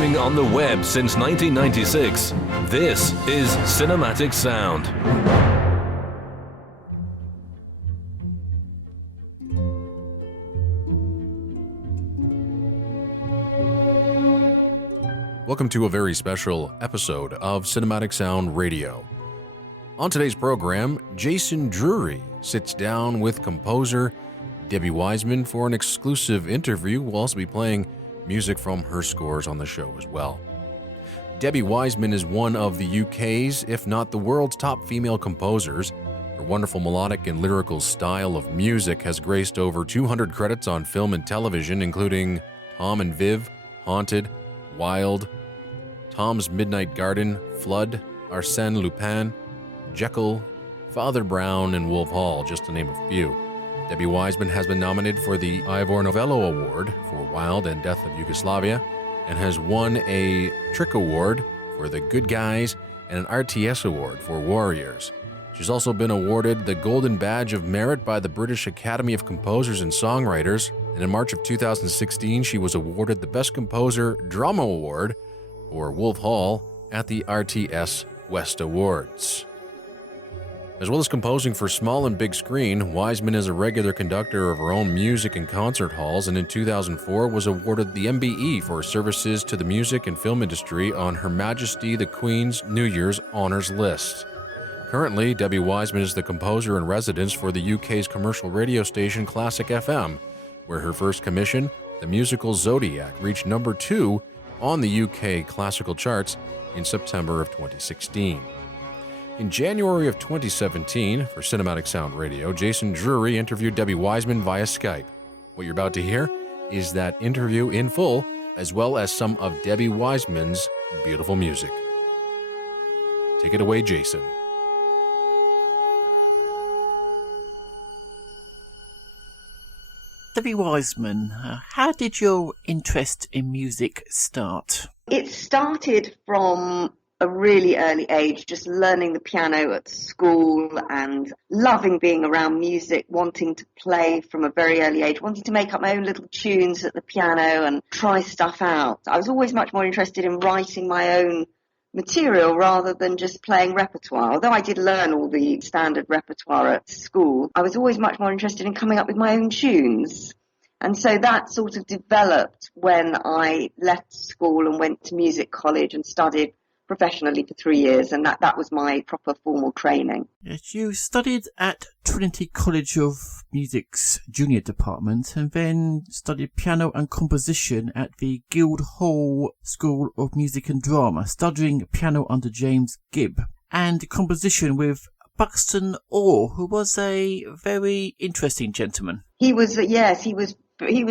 streaming on the web since 1996. This is Cinematic Sound. Welcome to a very special episode of Cinematic Sound Radio. On today's program, Jason Drury sits down with composer Debbie Wiseman for an exclusive interview. We'll also be playing music from her scores on the show as well. Debbie Wiseman is one of the UK's, if not the world's, top female composers. Her wonderful melodic and lyrical style of music has graced over 200 credits on film and television, including Tom and Viv, Haunted, Wilde, Tom's Midnight Garden, Flood, Arsène Lupin, JEKYLL, Father Brown, and Wolf Hall, just to name a few. Debbie Wiseman has been nominated for the Ivor Novello Award for Wilde and Death of Yugoslavia, and has won a Trick Award for The Good Guys and an RTS Award for Warriors. She's also been awarded the Golden Badge of Merit by the British Academy of Composers and Songwriters, and in March of 2016 she was awarded the Best Composer Drama Award for Wolf Hall at the RTS West Awards. As well as composing for small and big screen, Wiseman is a regular conductor of her own music and concert halls, and in 2004 was awarded the MBE for services to the music and film industry on Her Majesty the Queen's New Year's Honours List. Currently, Debbie Wiseman is the composer in residence for the UK's commercial radio station Classic FM, where her first commission, the musical Zodiac, reached number 2 on the UK classical charts in September of 2016. In January of 2017, for Cinematic Sound Radio, Jason Drury interviewed Debbie Wiseman via Skype. What you're about to hear is that interview in full, as well as some of Debbie Wiseman's beautiful music. Take it away, Jason. Debbie Wiseman, how did your interest in music start? It started from a really early age, just learning the piano at school and loving being around music, wanting to play from a very early age, wanting to make up my own little tunes at the piano and try stuff out. I was always much more interested in writing my own material rather than just playing repertoire. Although I did learn all the standard repertoire at school, I was always much more interested in coming up with my own tunes. And so that sort of developed when I left school and went to music college and studied professionally for 3 years, and that was my proper formal training. Yes, you studied at Trinity College of Music's junior department and then studied piano and composition at the Guildhall School of Music and Drama, studying piano under James Gibb, and composition with Buxton Orr, who was a very interesting gentleman. He was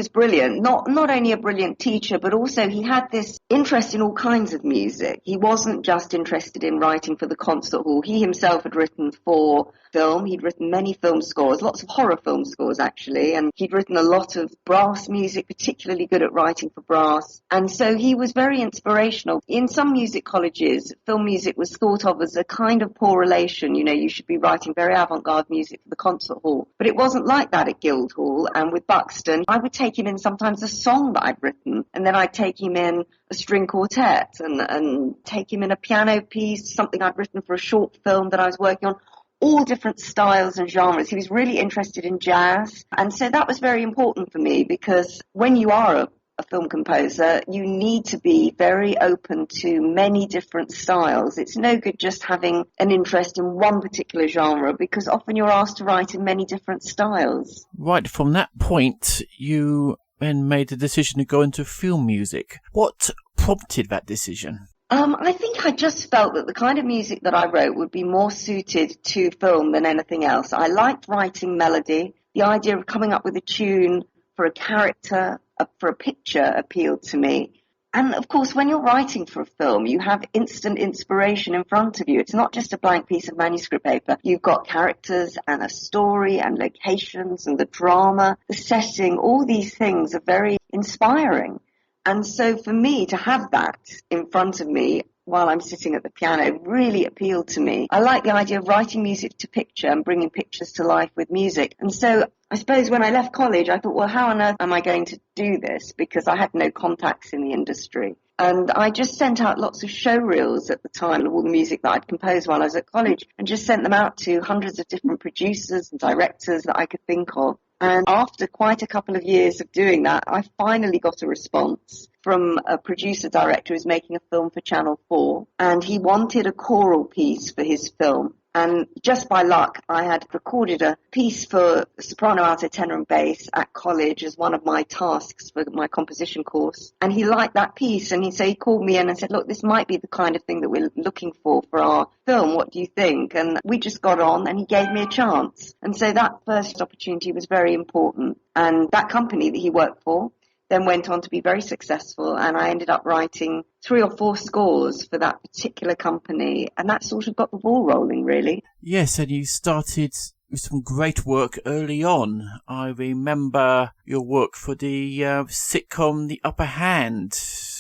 brilliant. Not only a brilliant teacher, but also he had this interest in all kinds of music. He wasn't just interested in writing for the concert hall. He himself had written for film. He'd written many film scores, lots of horror film scores actually, and he'd written a lot of brass music, particularly good at writing for brass. And so he was very inspirational. In some music colleges, film music was thought of as a kind of poor relation. You know, you should be writing very avant-garde music for the concert hall. But it wasn't like that at Guildhall. And with Buxton, I would take him in sometimes a song that I'd written, and then I'd take him in a string quartet and take him in a piano piece, something I'd written for a short film that I was working on. All different styles and genres. He was really interested in jazz. And so that was very important for me, because when you are a film composer, you need to be very open to many different styles. It's no good just having an interest in one particular genre, because often you're asked to write in many different styles. Right, from that point, you then made the decision to go into film music. What prompted that decision? I think I just felt that the kind of music that I wrote would be more suited to film than anything else. I liked writing melody. The idea of coming up with a tune for a character, for a picture appealed to me. And of course, when you're writing for a film, you have instant inspiration in front of you. It's not just a blank piece of manuscript paper. You've got characters and a story and locations and the drama, the setting. All these things are very inspiring. And so for me to have that in front of me while I'm sitting at the piano really appealed to me. I like the idea of writing music to picture and bringing pictures to life with music. And so I suppose when I left college, I thought, well, how on earth am I going to do this? Because I had no contacts in the industry. And I just sent out lots of show reels at the time of all the music that I'd composed while I was at college, and just sent them out to hundreds of different producers and directors that I could think of. And after quite a couple of years of doing that, I finally got a response from a producer director who's making a film for Channel 4, and he wanted a choral piece for his film. And just by luck, I had recorded a piece for soprano, alto, tenor and bass at college as one of my tasks for my composition course. And he liked that piece, and he called me in and said, look, this might be the kind of thing that we're looking for our film. What do you think? And we just got on, and he gave me a chance. And so that first opportunity was very important. And that company that he worked for then went on to be very successful, and I ended up writing 3 or 4 scores for that particular company, and that sort of got the ball rolling, really. Yes, and you started with some great work early on. I remember your work for the sitcom The Upper Hand,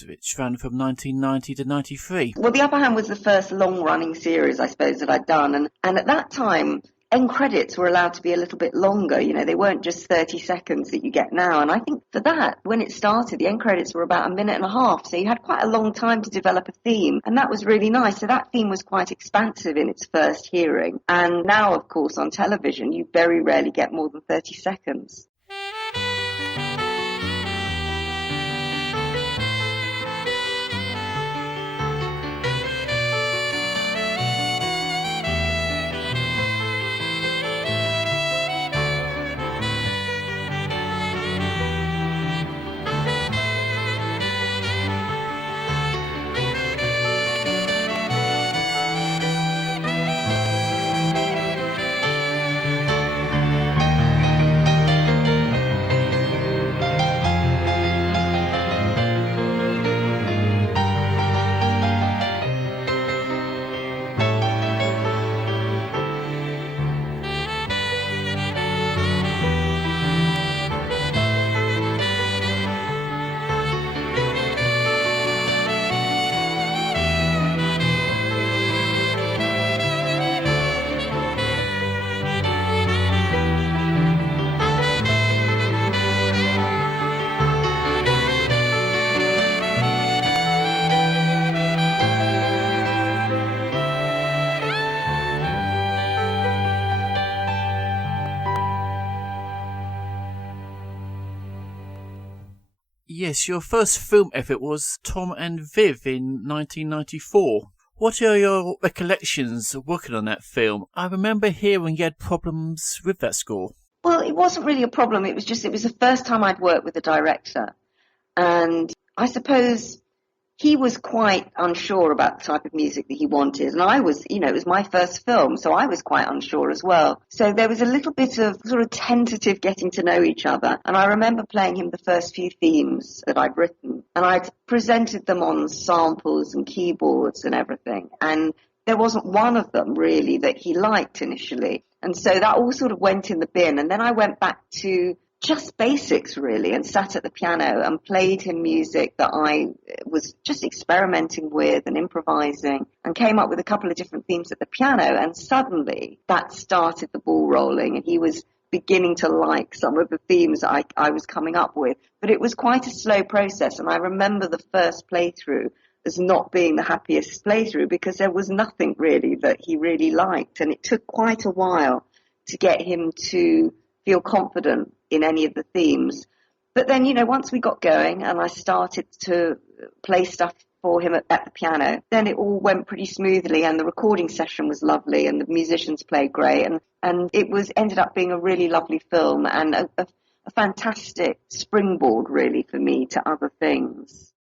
which ran from 1990 to 93. Well, The Upper Hand was the first long-running series, I suppose, that I'd done, and at that time, end credits were allowed to be a little bit longer. You know, they weren't just 30 seconds that you get now. And I think for that, when it started, the end credits were about a minute and a half. So you had quite a long time to develop a theme. And that was really nice. So that theme was quite expansive in its first hearing. And now, of course, on television, you very rarely get more than 30 seconds. Yes, your first film effort was Tom and Viv in 1994. What are your recollections of working on that film? I remember hearing you had problems with that score. Well, it wasn't really a problem. It was the first time I'd worked with a director. And I suppose he was quite unsure about the type of music that he wanted. And I was, it was my first film, so I was quite unsure as well. So there was a little bit of sort of tentative getting to know each other. And I remember playing him the first few themes that I'd written. And I'd presented them on samples and keyboards and everything. And there wasn't one of them really that he liked initially. And so that all sort of went in the bin. And then I went back to just basics really, and sat at the piano and played him music that I was just experimenting with and improvising, and came up with a couple of different themes at the piano, and suddenly that started the ball rolling, and he was beginning to like some of the themes I was coming up with. But it was quite a slow process, and I remember the first playthrough as not being the happiest playthrough because there was nothing really that he really liked, and it took quite a while to get him to feel confident in any of the themes. But then, once we got going and I started to play stuff for him at the piano, then it all went pretty smoothly, and the recording session was lovely and the musicians played great, and it ended up being a really lovely film and a fantastic springboard really for me to other things.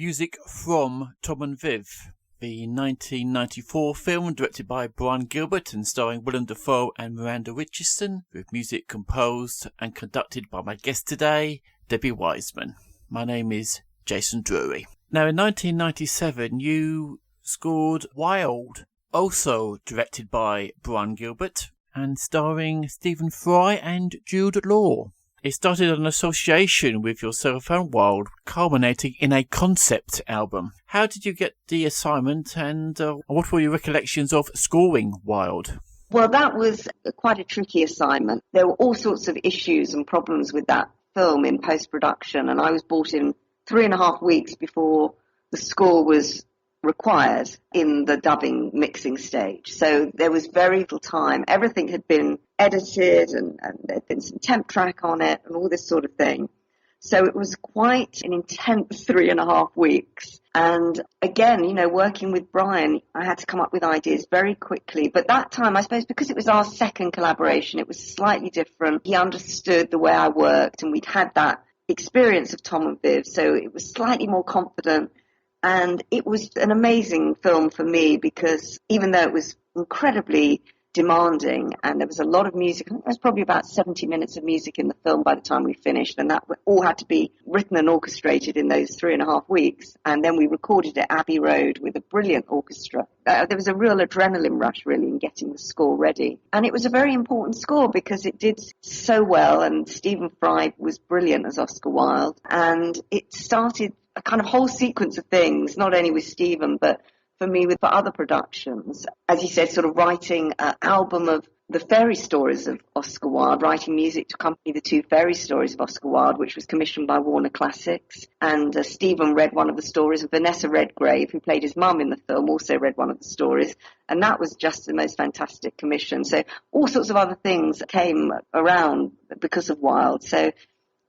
music from Tom and Viv, the 1994 film directed by Brian Gilbert and starring Willem Dafoe and Miranda Richardson, with music composed and conducted by my guest today, Debbie Wiseman. My name is Jason Drury. Now, in 1997, you scored WILDE, also directed by Brian Gilbert and starring Stephen Fry and Jude Law. It started an association with yourself and WILDE, culminating in a concept album. How did you get the assignment, and what were your recollections of scoring WILDE? Well, that was quite a tricky assignment. There were all sorts of issues and problems with that film in post-production, and I was brought in 3.5 weeks before the score was required in the dubbing mixing stage. So there was very little time. Everything had been edited and there'd been some temp track on it and all this sort of thing. So it was quite an intense 3.5 weeks. And again, you know, working with Brian, I had to come up with ideas very quickly. But that time, I suppose, because it was our second collaboration, it was slightly different. He understood the way I worked, and we'd had that experience of Tom and Viv, so it was slightly more confident. And it was an amazing film for me because even though it was incredibly demanding and there was a lot of music, I think there was probably about 70 minutes of music in the film by the time we finished, and that all had to be written and orchestrated in those 3.5 weeks. And then we recorded at Abbey Road with a brilliant orchestra. There was a real adrenaline rush really in getting the score ready. And it was a very important score because it did so well, and Stephen Fry was brilliant as Oscar Wilde, and it started a kind of whole sequence of things, not only with Stephen, but for me for other productions. As you said, sort of writing an album of the fairy stories of Oscar Wilde, writing music to accompany the 2 fairy stories of Oscar Wilde, which was commissioned by Warner Classics. And Stephen read one of the stories, and Vanessa Redgrave, who played his mum in the film, also read one of the stories. And that was just the most fantastic commission. So all sorts of other things came around because of Wilde. So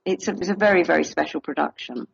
it was a very, very special production.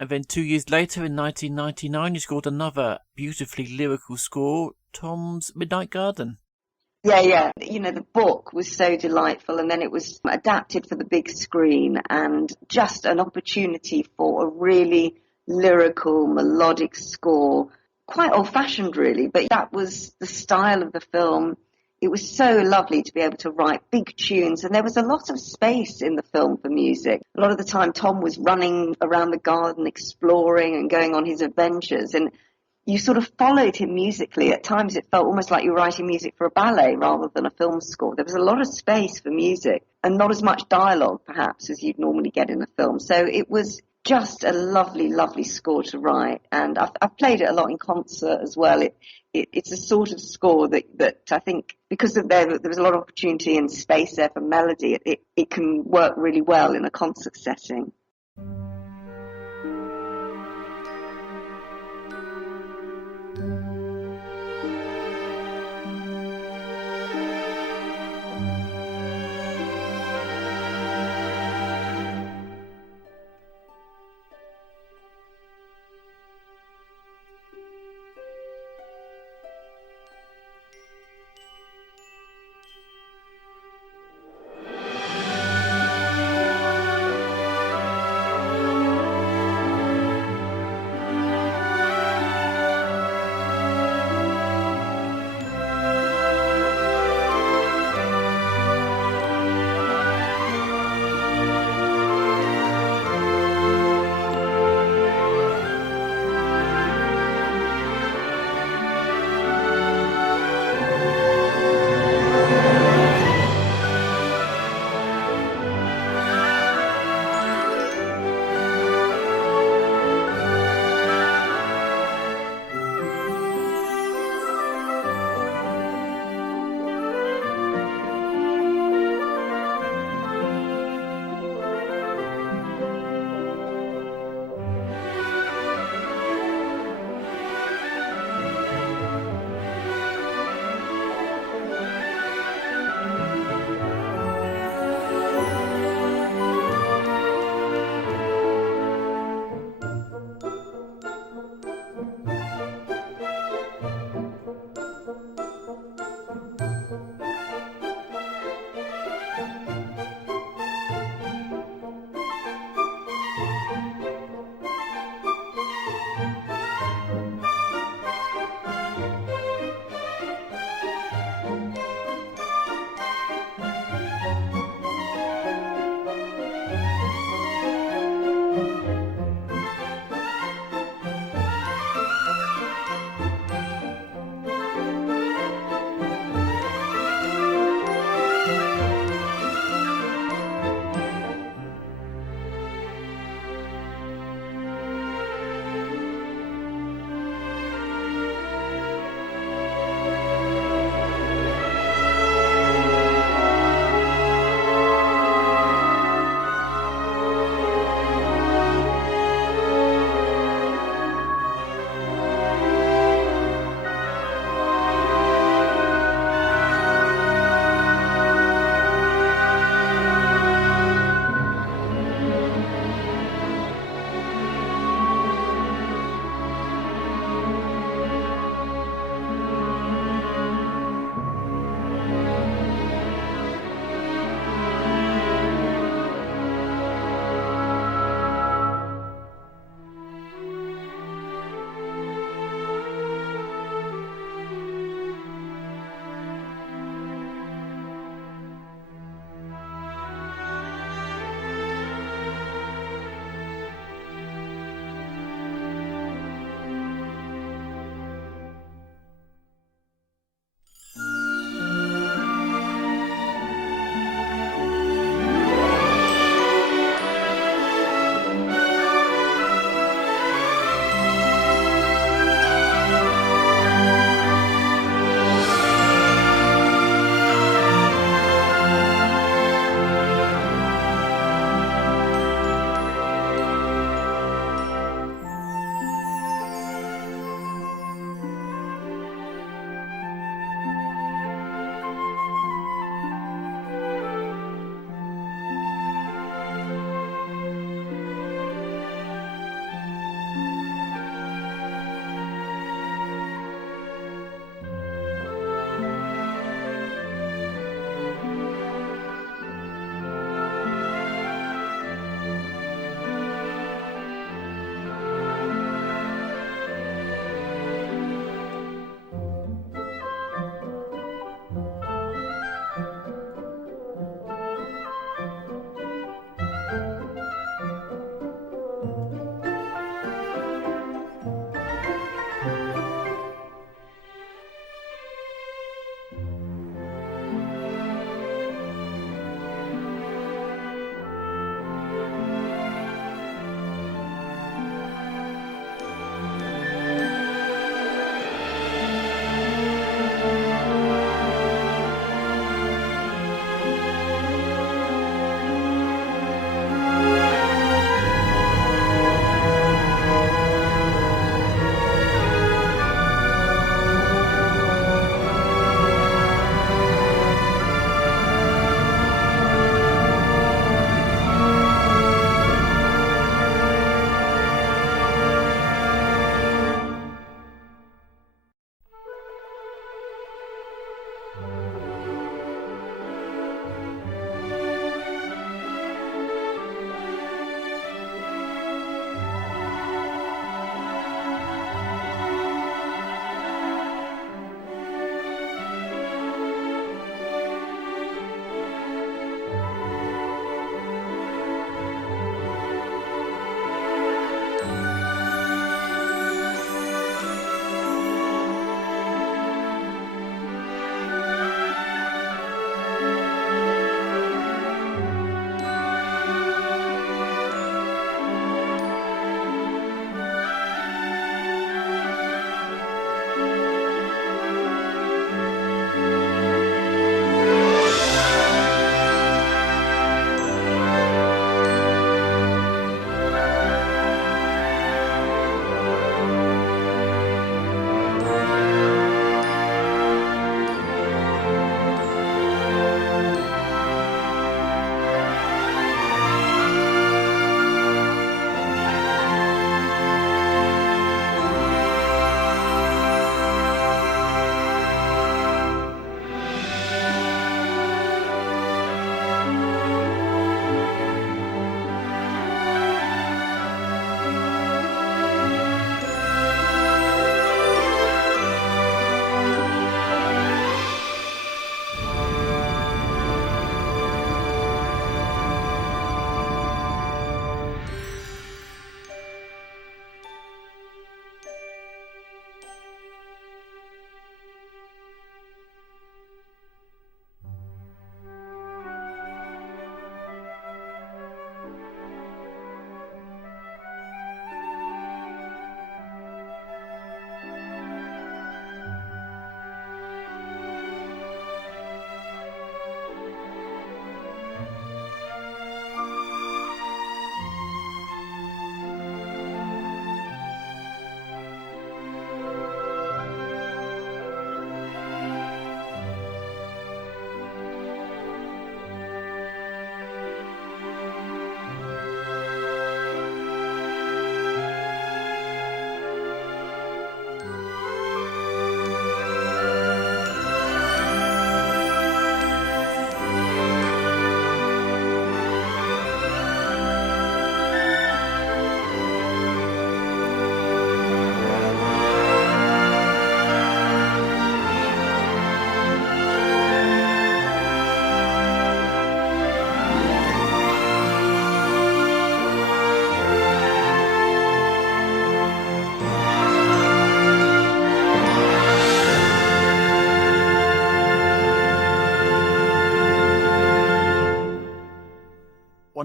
And then 2 years later, in 1999, you scored another beautifully lyrical score, Tom's Midnight Garden. Yeah. The book was so delightful, and then it was adapted for the big screen, and just an opportunity for a really lyrical, melodic score. Quite old-fashioned, really, but that was the style of the film. It was so lovely to be able to write big tunes, and there was a lot of space in the film for music. A lot of the time, Tom was running around the garden, exploring and going on his adventures, and you sort of followed him musically. At times it felt almost like you were writing music for a ballet rather than a film score. There was a lot of space for music and not as much dialogue, perhaps, as you'd normally get in a film. So it was just a lovely, lovely score to write. And I've played it a lot in concert as well. It's a sort of score that I think, because there was a lot of opportunity and space there for melody, it can work really well in a concert setting.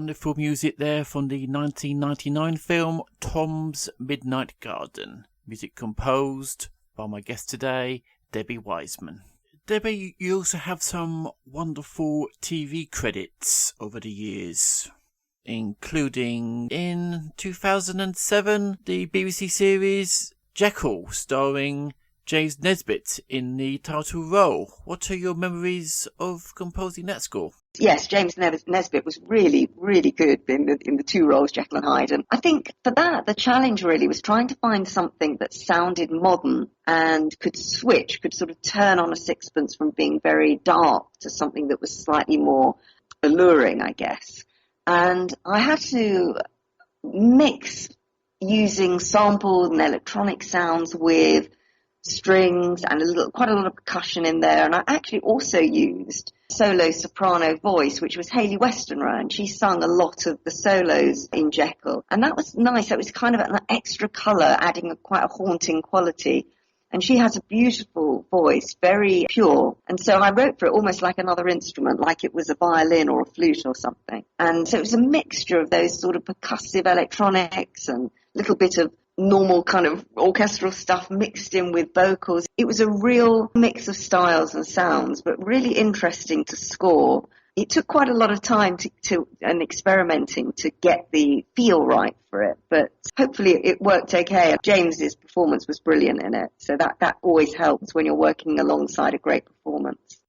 Wonderful music there from the 1999 film Tom's Midnight Garden. Music composed by my guest today, Debbie Wiseman. Debbie, you also have some wonderful TV credits over the years, including in 2007 the BBC series JEKYLL, starring James Nesbitt in the title role. What are your memories of composing that score? Yes, James Nesbitt was really, really good in the two roles, Jekyll and Hyde. And I think for that, the challenge really was trying to find something that sounded modern and could sort of turn on a sixpence from being very dark to something that was slightly more alluring, I guess. And I had to mix using sampled and electronic sounds with strings and quite a lot of percussion in there. And I actually also used solo soprano voice, which was Hayley Westenra, and she sung a lot of the solos in JEKYLL. And that was nice. It was kind of an extra colour, adding quite a haunting quality. And she has a beautiful voice, very pure. And so I wrote for it almost like another instrument, like it was a violin or a flute or something. And so it was a mixture of those sort of percussive electronics and a little bit of normal kind of orchestral stuff mixed in with vocals. It was a real mix of styles and sounds, but really interesting to score. It took quite a lot of time and experimenting to get the feel right for it, but hopefully it worked okay. James's performance was brilliant in it, so that always helps when you're working alongside a great performance.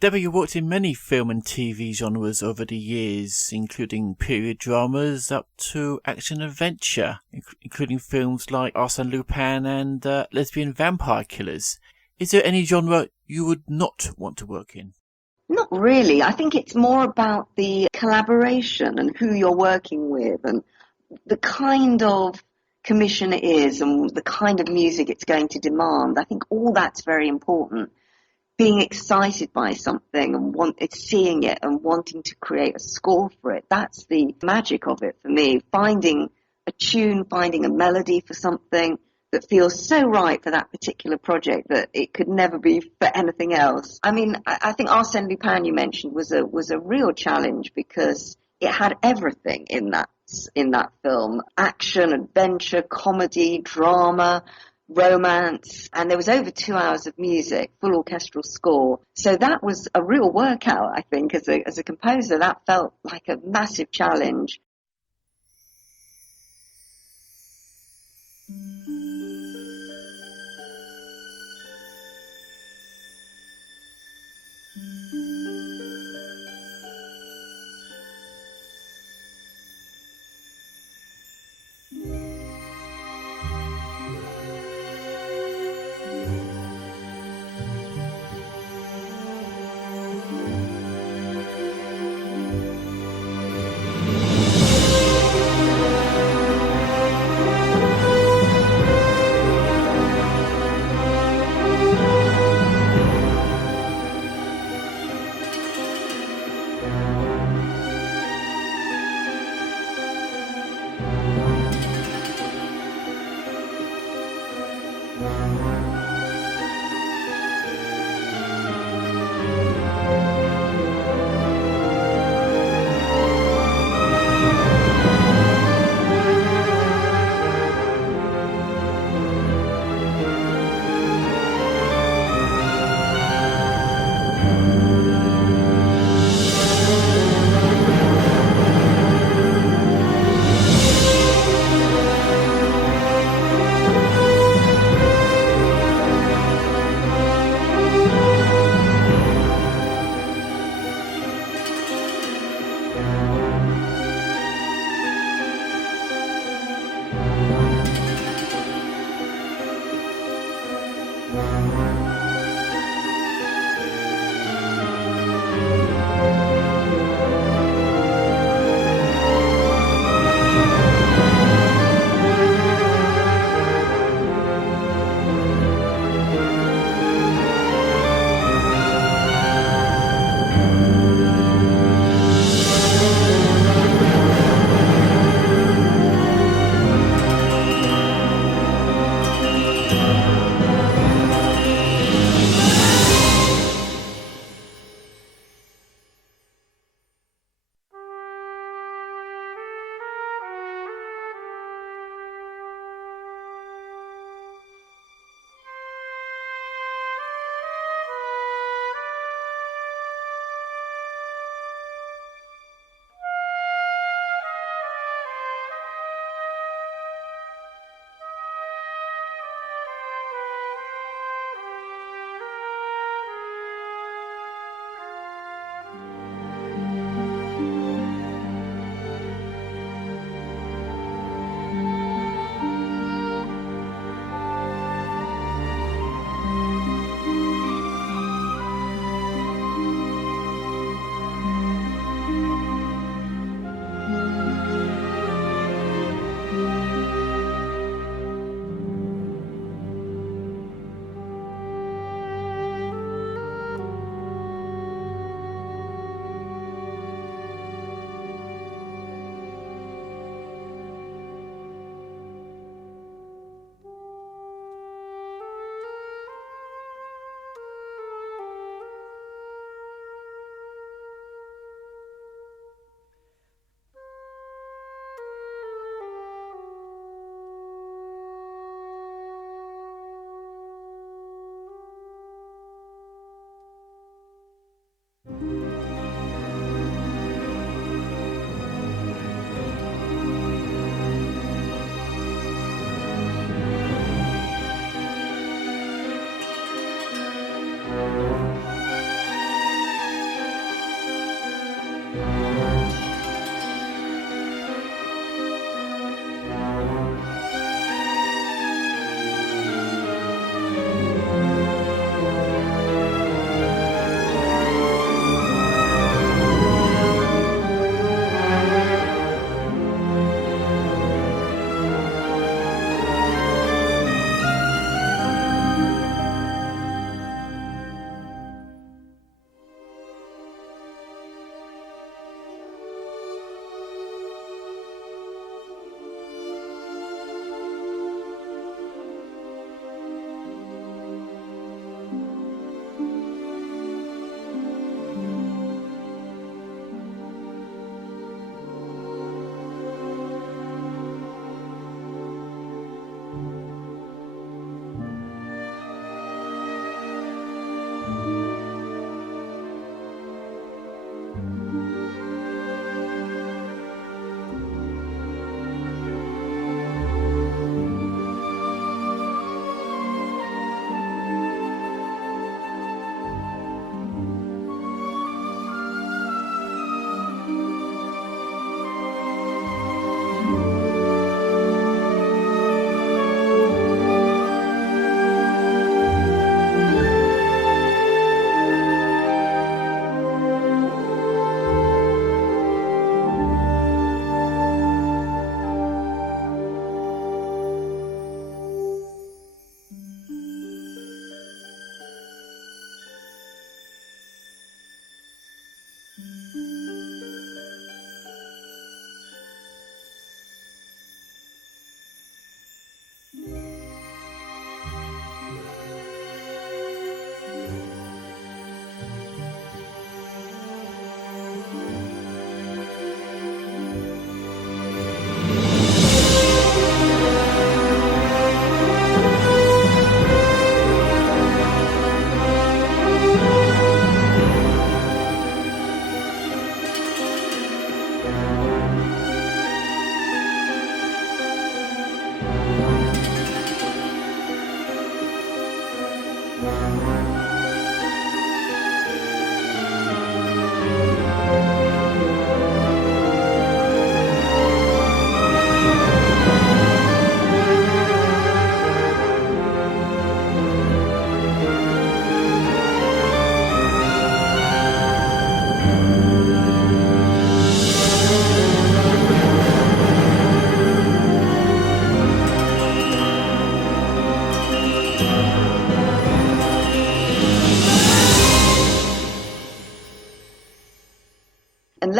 Debbie, you worked in many film and TV genres over the years, including period dramas up to action-adventure, including films like Arsène Lupin and Lesbian Vampire Killers. Is there any genre you would not want to work in? Not really. I think it's more about the collaboration and who you're working with and the kind of commission it is and the kind of music it's going to demand. I think all that's very important. Being excited by something and seeing it and wanting to create a score for it, that's the magic of it for me. Finding a tune, finding a melody for something that feels so right for that particular project that it could never be for anything else. I mean, I think Arsène Lupin you mentioned was a real challenge because it had everything in that film. Action, adventure, comedy, drama, romance, and there was over 2 hours of music, full orchestral score. So that was a real workout, I think, as a composer. That felt like a massive challenge.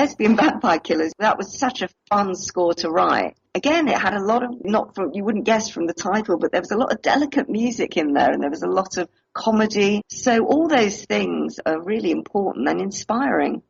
Lesbian Vampire Killers, that was such a fun score to write. Again, it had a lot of, you wouldn't guess from the title, but there was a lot of delicate music in there, and there was a lot of comedy. So all those things are really important and inspiring.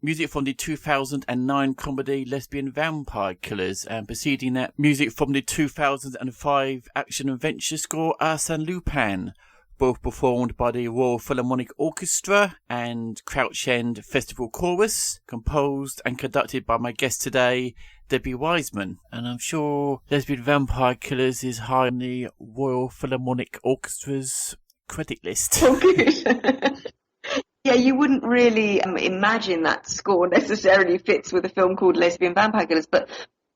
music from the 2009 comedy Lesbian Vampire Killers, and preceding that, music from the 2005 action-adventure score ARSENE LUPIN, both performed by the Royal Philharmonic Orchestra and Crouch End Festival Chorus, composed and conducted by my guest today, Debbie Wiseman. And I'm sure Lesbian Vampire Killers is high on the Royal Philharmonic Orchestra's credit list. Oh, good. Yeah, you wouldn't really imagine that score necessarily fits with a film called Lesbian Vampire Killers, but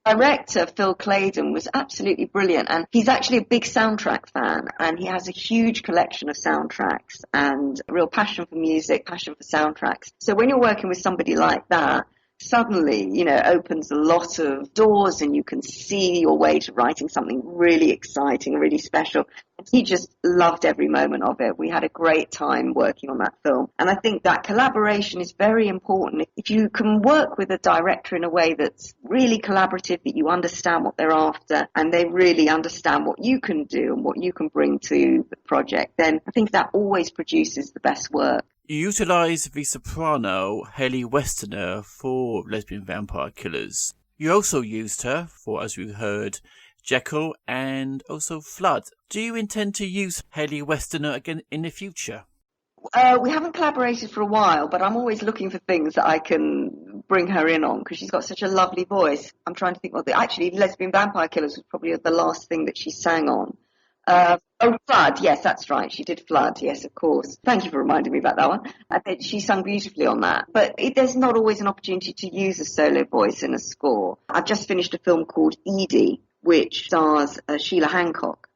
director Phil Claydon was absolutely brilliant, and he's actually a big soundtrack fan, and he has a huge collection of soundtracks and a real passion for music, passion for soundtracks. So when you're working with somebody like that, suddenly, opens a lot of doors, and you can see your way to writing something really exciting, really special. He just loved every moment of it. We had a great time working on that film. And I think that collaboration is very important. If you can work with a director in a way that's really collaborative, that you understand what they're after, and they really understand what you can do and what you can bring to the project, then I think that always produces the best work. You utilise the soprano Hayley Westerner for Lesbian Vampire Killers. You also used her for, as we heard, JEKYLL and also Flood. Do you intend to use Hayley Westerner again in the future? We haven't collaborated for a while, but I'm always looking for things that I can bring her in on, because she's got such a lovely voice. I'm trying to think actually Lesbian Vampire Killers was probably the last thing that she sang on. Flood, yes, that's right. She did Flood, yes, of course. Thank you for reminding me about that one. I think she sung beautifully on that. But there's not always an opportunity to use a solo voice in a score. I've just finished a film called Edie, which stars Sheila Hancock.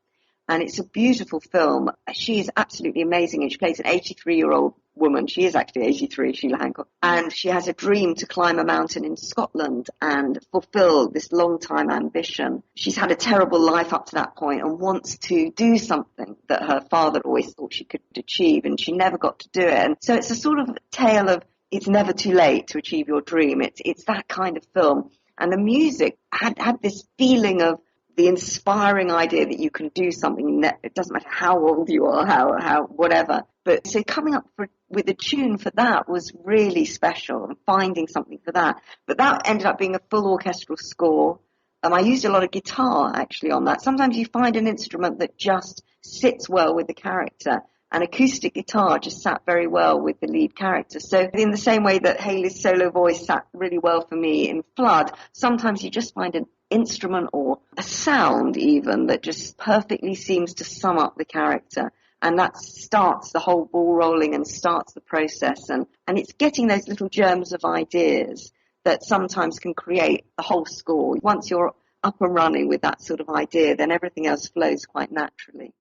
And it's a beautiful film. She is absolutely amazing, and she plays an 83-year-old woman. She is actually 83, Sheila Hancock. And she has a dream to climb a mountain in Scotland and fulfill this long-time ambition. She's had a terrible life up to that point and wants to do something that her father always thought she could achieve, and she never got to do it. And so it's a sort of tale of it's never too late to achieve your dream. It's that kind of film. And the music had this feeling of the inspiring idea that you can do something. It doesn't matter how old you are, how whatever. But so coming up with a tune for that was really special, and finding something for that. But that ended up being a full orchestral score. I used a lot of guitar actually on that. Sometimes you find an instrument that just sits well with the character. And acoustic guitar just sat very well with the lead character. So in the same way that Hayley's solo voice sat really well for me in Flood, sometimes you just find an instrument or a sound even that just perfectly seems to sum up the character. And that starts the whole ball rolling and starts the process. And it's getting those little germs of ideas that sometimes can create the whole score. Once you're up and running with that sort of idea, then everything else flows quite naturally.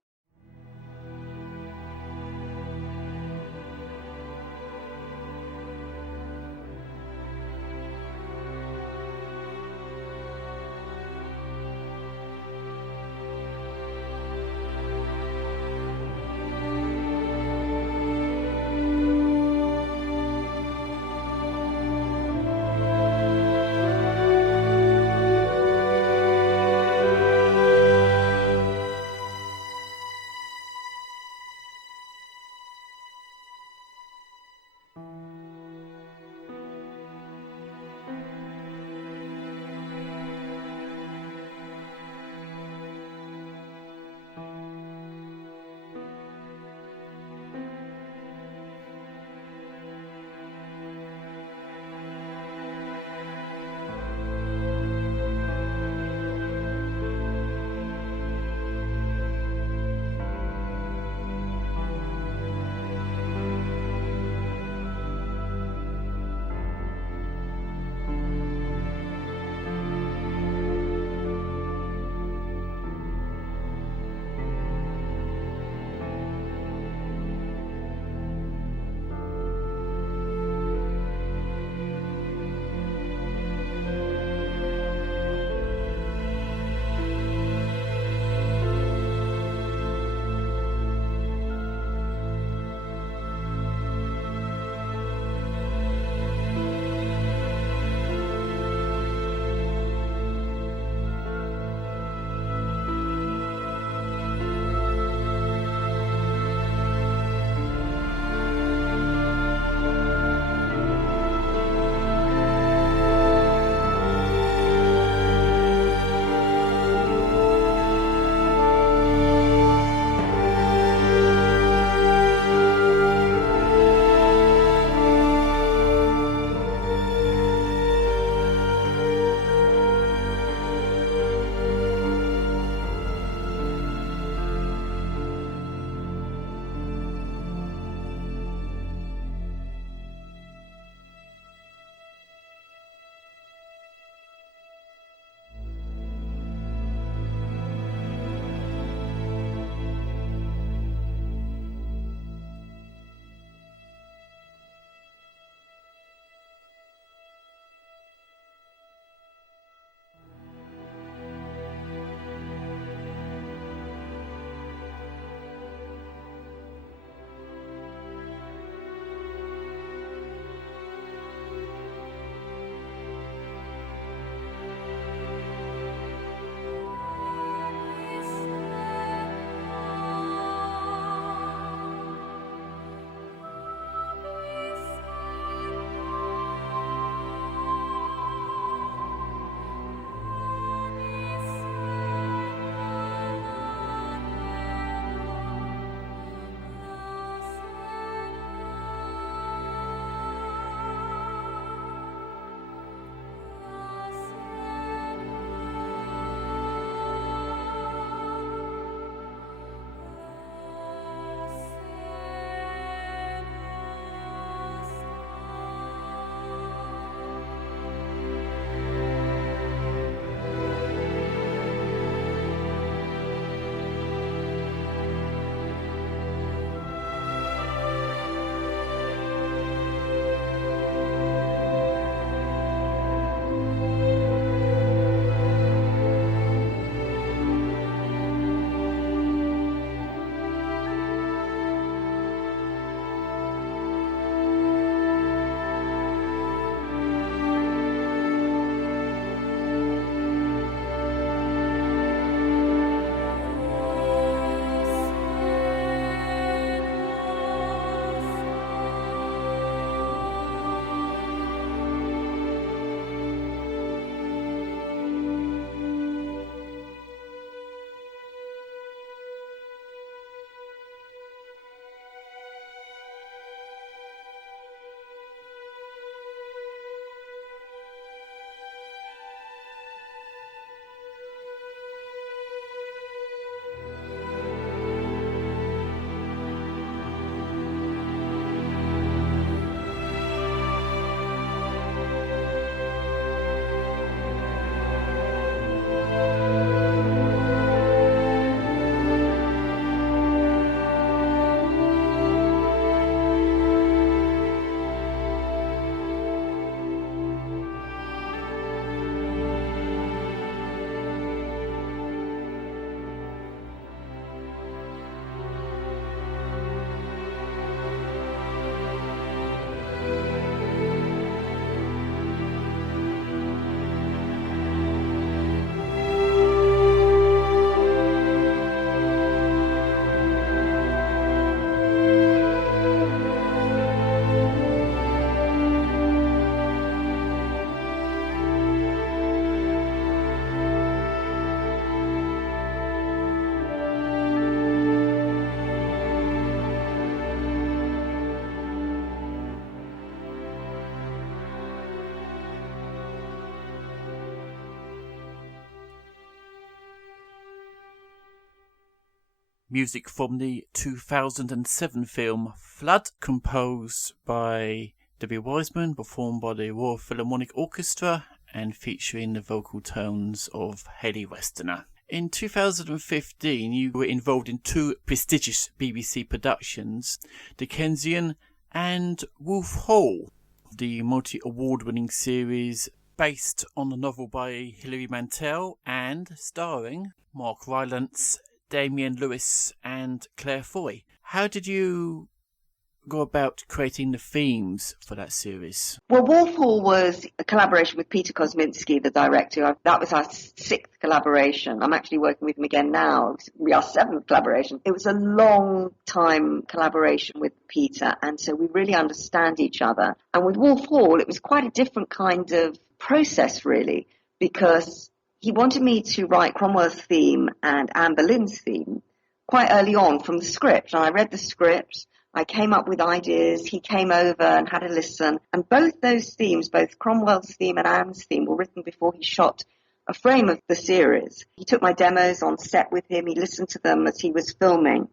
Music from the 2007 film Flood, composed by Debbie Wiseman, performed by the Royal Philharmonic Orchestra and featuring the vocal tones of Hayley Westerner. In 2015, you were involved in two prestigious BBC productions, Dickensian and Wolf Hall, the multi-award-winning series based on the novel by Hilary Mantel and starring Mark Rylance, Damian Lewis and Claire Foy. How did you go about creating the themes for that series? Well, Wolf Hall was a collaboration with Peter Kosminski, the director. That was our 6th collaboration. I'm actually working with him again now. We are 7th collaboration. It was a long time collaboration with Peter, and so we really understand each other. And with Wolf Hall, it was quite a different kind of process, really, because he wanted me to write Cromwell's theme and Anne Boleyn's theme quite early on from the script. And I read the script, I came up with ideas, he came over and had a listen. And both those themes, both Cromwell's theme and Anne's theme, were written before he shot a frame of the series. He took my demos on set with him, he listened to them as he was filming.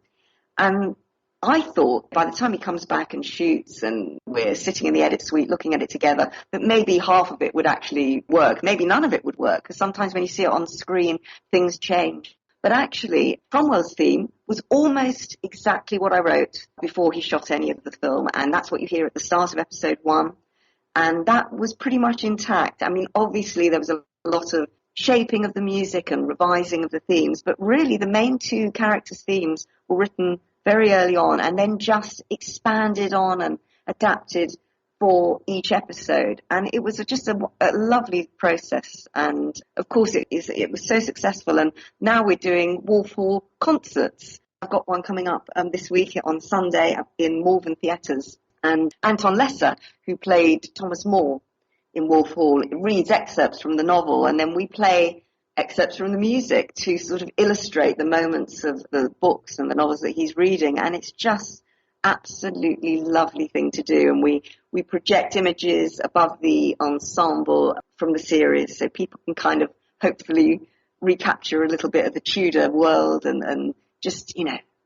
And I thought by the time he comes back and shoots and we're sitting in the edit suite looking at it together, that maybe half of it would actually work. Maybe none of it would work, because sometimes when you see it on screen, things change. But actually, Cromwell's theme was almost exactly what I wrote before he shot any of the film, and that's what you hear at the start of episode 1. And that was pretty much intact. I mean, obviously there was a lot of shaping of the music and revising of the themes, but really the main 2 characters' themes were written very early on and then just expanded on and adapted for each episode. And it was just a lovely process. And of course it was so successful. And now we're doing Wolf Hall concerts. I've got one coming up this week on Sunday in Malvern Theatres. And Anton Lesser, who played Thomas More in Wolf Hall, reads excerpts from the novel, and then we play excerpts from the music to sort of illustrate the moments of the books and the novels that he's reading. And it's just absolutely lovely thing to do. And we project images above the ensemble from the series so people can kind of hopefully recapture a little bit of the Tudor world and just,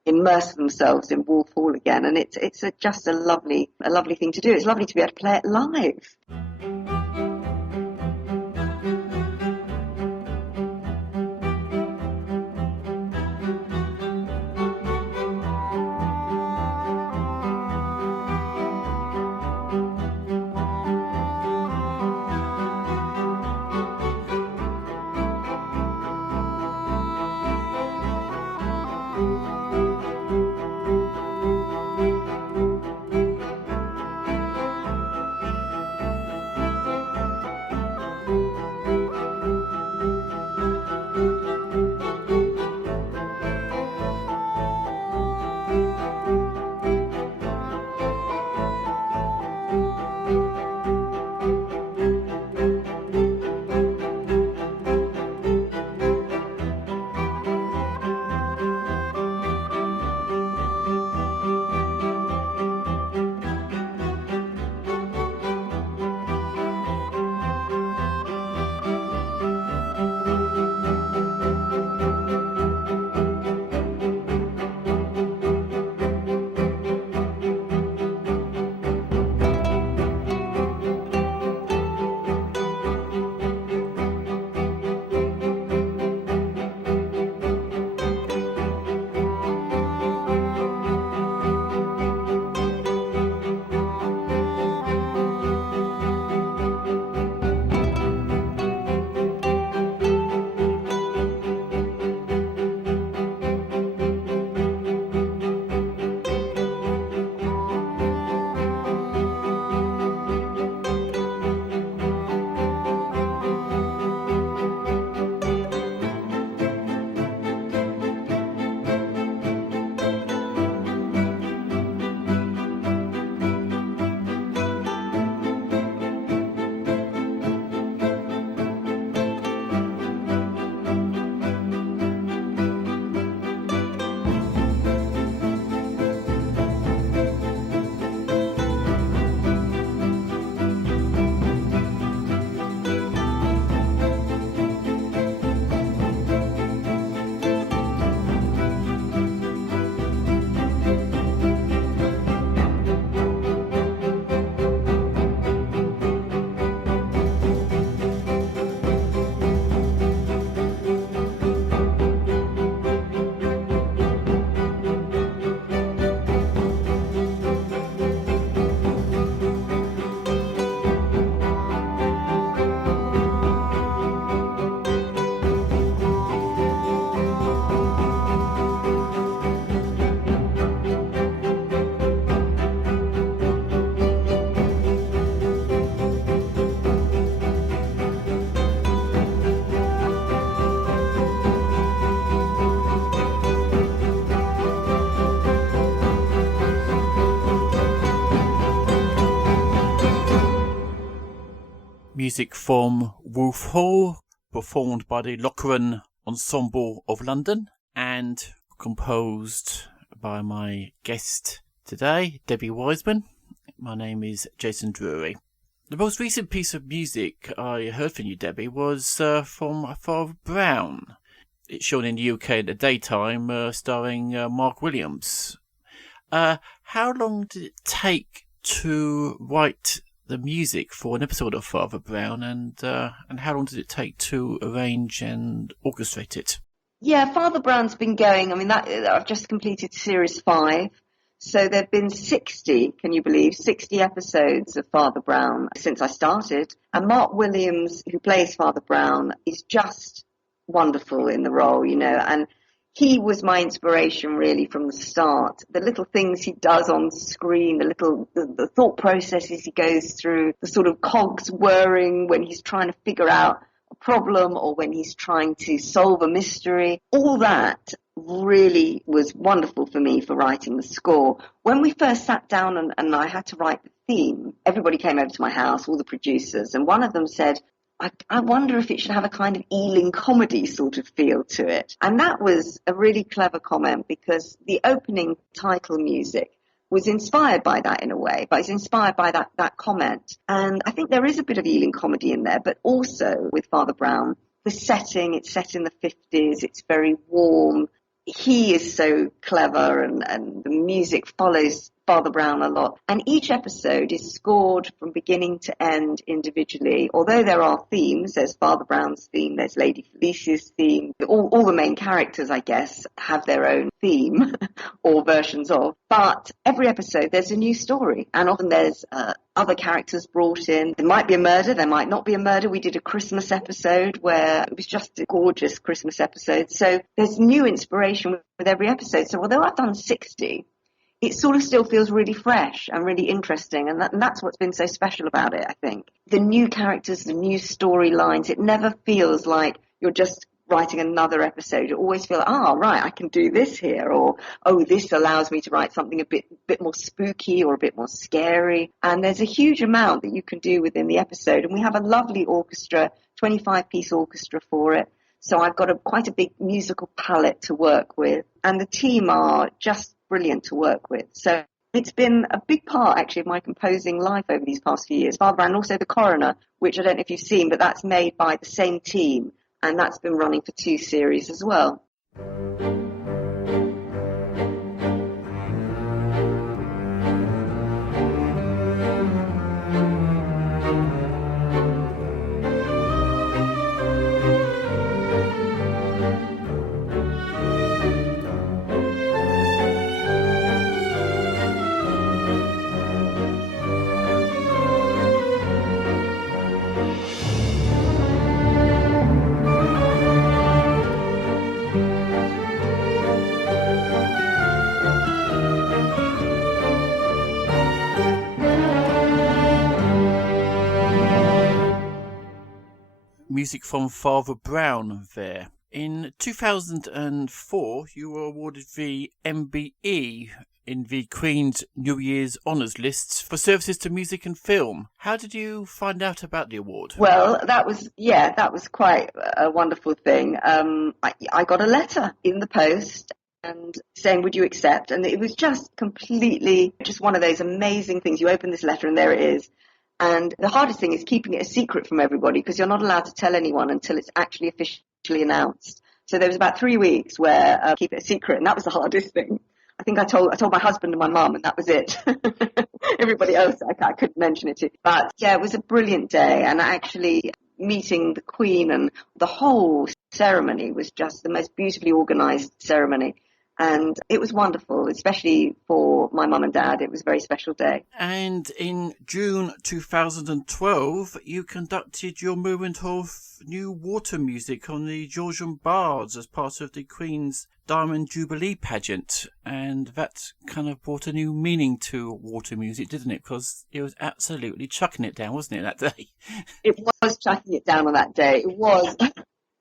immerse themselves in Wolf Hall again. And it's just a lovely thing to do. It's lovely to be able to play it live. music from Wolf Hall, performed by the Lochran Ensemble of London, and composed by my guest today, Debbie Wiseman. My name is Jason Drury. The most recent piece of music I heard from you, Debbie, was from Father Brown. It's shown in the UK at the daytime, starring Mark Williams. How long did it take to write the music for an episode of Father Brown, and how long did it take to arrange and orchestrate it? Yeah, Father Brown's been going. I mean, I've just completed series 5, so there've been 60. Can you believe 60 episodes of Father Brown since I started? And Mark Williams, who plays Father Brown, is just wonderful in the role, you know, and he was my inspiration really from the start. The little things he does on screen, the thought processes he goes through, the sort of cogs whirring when he's trying to figure out a problem or when he's trying to solve a mystery, all that really was wonderful for me for writing the score. When we first sat down and I had to write the theme, everybody came over to my house, all the producers, and one of them said, I wonder if it should have a kind of Ealing comedy sort of feel to it. And that was a really clever comment, because the opening title music was inspired by that in a way, but it's inspired by that comment. And I think there is a bit of Ealing comedy in there, but also with Father Brown, the setting, it's set in the 50s, it's very warm. He is so clever, and the music follows Father Brown a lot. And each episode is scored from beginning to end individually. Although there are themes, there's Father Brown's theme, there's Lady Felicia's theme. All the main characters, I guess, have their own theme or versions of. But every episode there's a new story, and often there's other characters brought in. There might be a murder, there might not be a murder. We did a Christmas episode where it was just a gorgeous Christmas episode. So there's new inspiration with every episode. So although I've done 60, it sort of still feels really fresh and really interesting, and that's what's been so special about it, I think. The new characters, the new storylines, it never feels like you're just writing another episode. You always feel, right, I can do this here, or, this allows me to write something a bit more spooky or a bit more scary. And there's a huge amount that you can do within the episode, and we have a lovely orchestra, 25-piece orchestra for it. So I've got quite a big musical palette to work with, and the team are just brilliant to work with. So it's been a big part, actually, of my composing life over these past few years. Father Brown, also The Coroner, which I don't know if you've seen, but that's made by the same team, and that's been running for 2 series as well. Music from Father Brown there. In 2004, you were awarded the MBE in the Queen's New Year's Honours lists for services to music and film. How did you find out about the award? Well, that was quite a wonderful thing. I got a letter in the post and saying, would you accept? And it was just one of those amazing things. You open this letter and there it is. And the hardest thing is keeping it a secret from everybody, because you're not allowed to tell anyone until it's actually officially announced. So there was about 3 weeks where keep it a secret, and that was the hardest thing. I think I told my husband and my mum, and that was it. Everybody else I couldn't mention it to. But yeah, it was a brilliant day, and actually meeting the Queen and the whole ceremony was just the most beautifully organised ceremony. And it was wonderful, especially for my mum and dad. It was a very special day. And in June 2012, you conducted your movement of new water music on the Georgian Bards as part of the Queen's Diamond Jubilee pageant. And that kind of brought a new meaning to water music, didn't it? Because it was absolutely chucking it down, wasn't it, that day? It was chucking it down on that day. It was.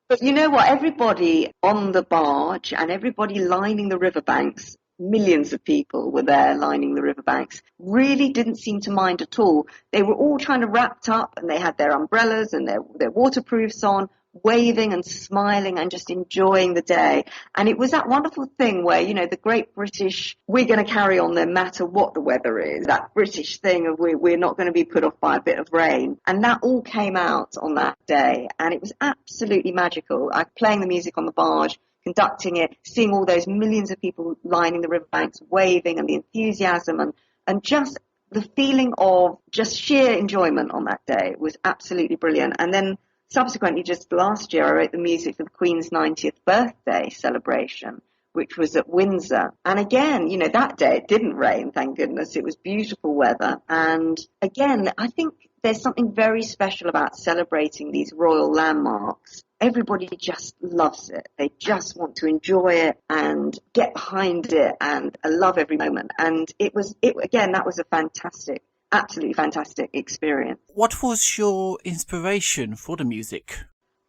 But you know what? Everybody on the barge and everybody lining the riverbanks millions of people were there lining the riverbanks, really didn't seem to mind at all. They were all kind of wrapped up, and they had their umbrellas and their waterproofs on, waving and smiling and just enjoying the day. And it was that wonderful thing where, you know, the great British, we're going to carry on no matter what the weather is, that British thing of we're not going to be put off by a bit of rain. And that all came out on that day, and it was absolutely magical. Playing the music on the barge, conducting it, seeing all those millions of people lining the riverbanks, waving, and the enthusiasm and just the feeling of just sheer enjoyment on that day was absolutely brilliant. And then subsequently, just last year, I wrote the music for the Queen's 90th birthday celebration, which was at Windsor. And again, you know, that day it didn't rain, thank goodness. It was beautiful weather. And again, I think there's something very special about celebrating these royal landmarks. Everybody just loves it. They just want to enjoy it and get behind it, and I love every moment. And again, that was a fantastic, absolutely fantastic experience. What was your inspiration for the music?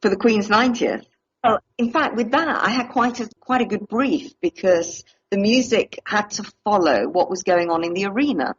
For the Queen's 90th? Well, in fact, with that, I had quite a good brief, because the music had to follow what was going on in the arena.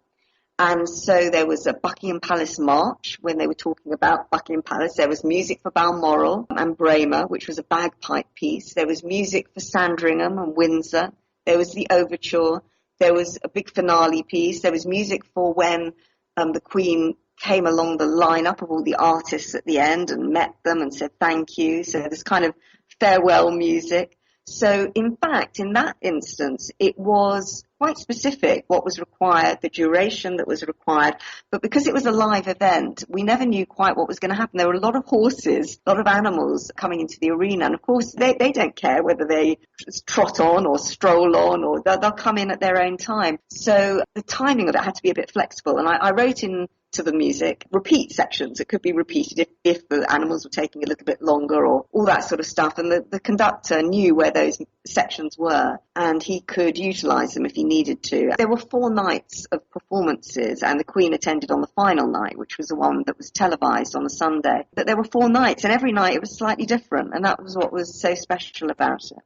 And so there was a Buckingham Palace march when they were talking about Buckingham Palace. There was music for Balmoral and Braemar, which was a bagpipe piece. There was music for Sandringham and Windsor. There was the overture. There was a big finale piece. There was music for when the Queen came along the lineup of all the artists at the end and met them and said thank you. So this kind of farewell music. So in fact, in that instance, it was quite specific what was required, the duration that was required. But because it was a live event, we never knew quite what was going to happen. There were a lot of horses, a lot of animals coming into the arena. And of course, they don't care whether they trot on or stroll on, or they'll come in at their own time. So the timing of it had to be a bit flexible. And I wrote in to the music repeat sections. It could be repeated if the animals were taking a little bit longer, or all that sort of stuff. And the conductor knew where those sections were, and he could utilize them if he needed to. There were 4 nights of performances, and the Queen attended on the final night, which was the one that was televised on the Sunday. But there were 4 nights, and every night it was slightly different, and that was what was so special about it.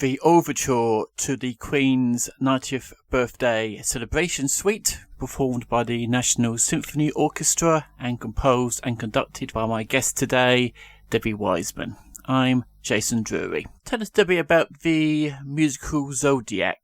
the overture to the Queen's 90th birthday celebration suite, performed by the National Symphony Orchestra and composed and conducted by my guest today, Debbie Wiseman. I'm Jason Drury. Tell us, Debbie, about the musical Zodiac,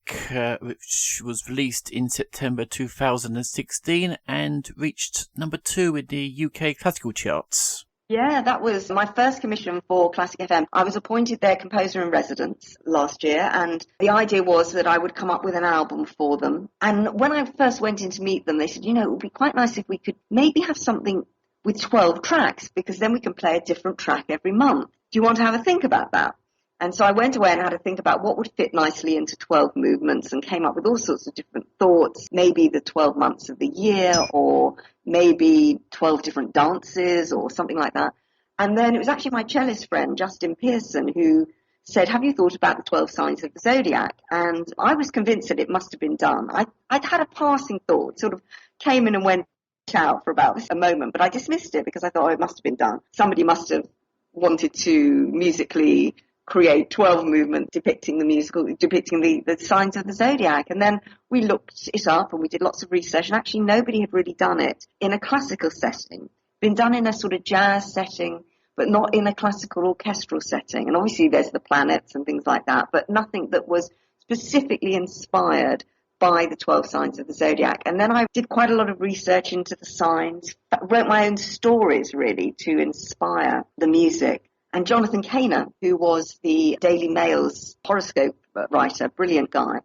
which was released in September 2016 and reached number 2 in the UK classical charts. Yeah, that was my first commission for Classic FM. I was appointed their composer in residence last year, and the idea was that I would come up with an album for them. And when I first went in to meet them, they said, it would be quite nice if we could maybe have something with 12 tracks, because then we can play a different track every month. Do you want to have a think about that? And so I went away and had to think about what would fit nicely into 12 movements and came up with all sorts of different thoughts, maybe the 12 months of the year or maybe 12 different dances or something like that. And then it was actually my cellist friend, Justin Pearson, who said, have you thought about the 12 signs of the Zodiac? And I was convinced that it must have been done. I'd had a passing thought, sort of came in and went out for about a moment, but I dismissed it because I thought, it must have been done. Somebody must have wanted to musically create 12 movements depicting the signs of the Zodiac. And then we looked it up and we did lots of research, and actually nobody had really done it in a classical setting. Been done in a sort of jazz setting, but not in a classical orchestral setting. And obviously there's the planets and things like that, but nothing that was specifically inspired by the 12 signs of the Zodiac. And then I did quite a lot of research into the signs, wrote my own stories really to inspire the music. And Jonathan Kaner, who was the Daily Mail's horoscope writer, brilliant guy,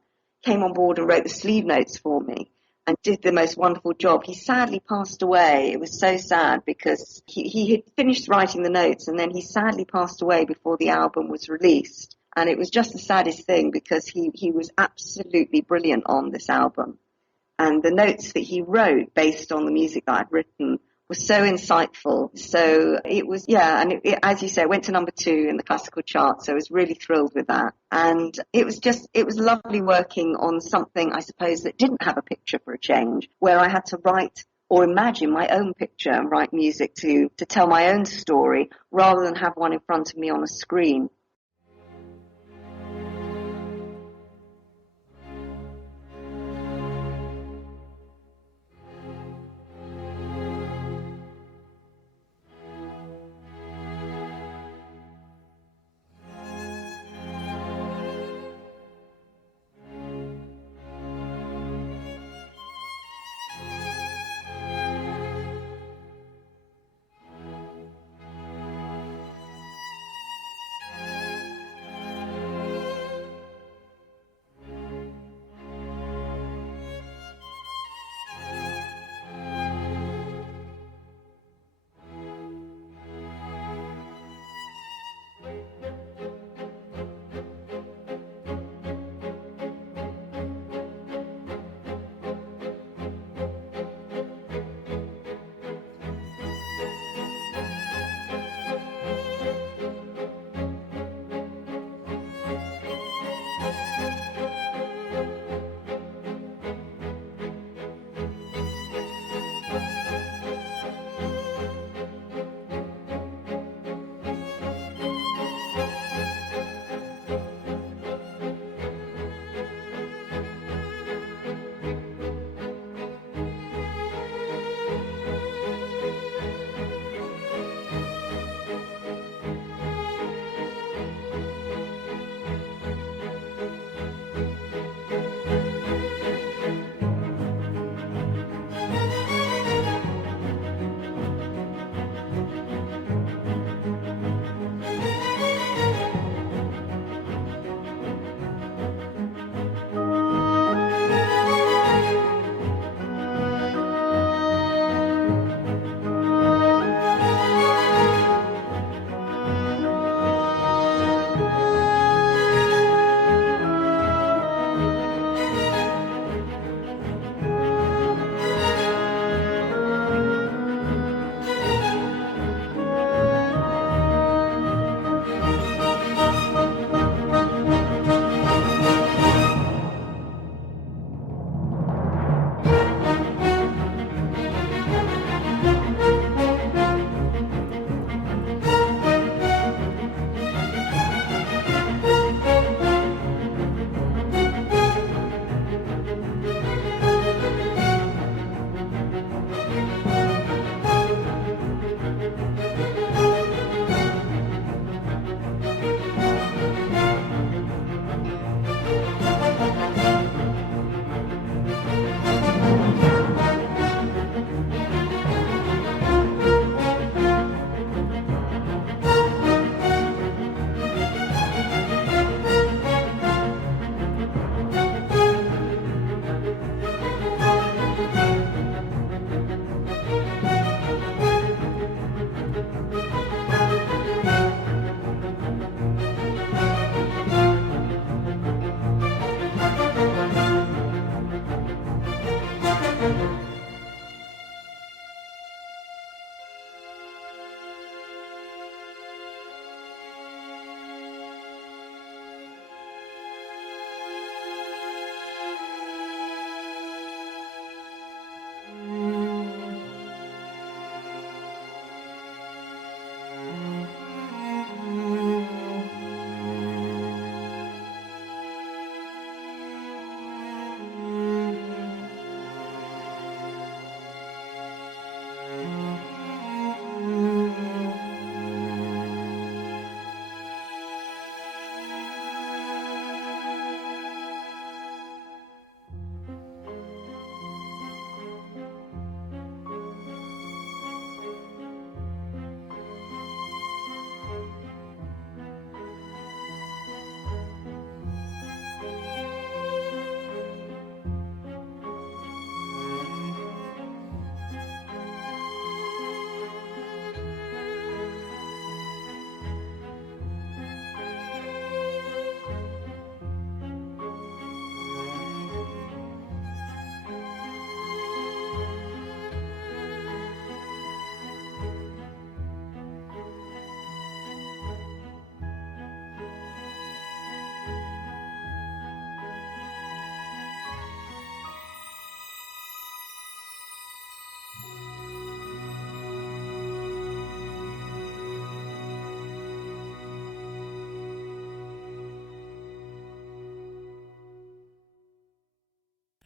came on board and wrote the sleeve notes for me and did the most wonderful job. He sadly passed away. It was so sad because he had finished writing the notes and then he sadly passed away before the album was released. And it was just the saddest thing because he was absolutely brilliant on this album. And the notes that he wrote based on the music that I'd written was so insightful. So it was, and it, as you say, it went to number 2 in the classical chart. So I was really thrilled with that. And it was lovely working on something, I suppose, that didn't have a picture for a change, where I had to write or imagine my own picture and write music to tell my own story rather than have one in front of me on a screen.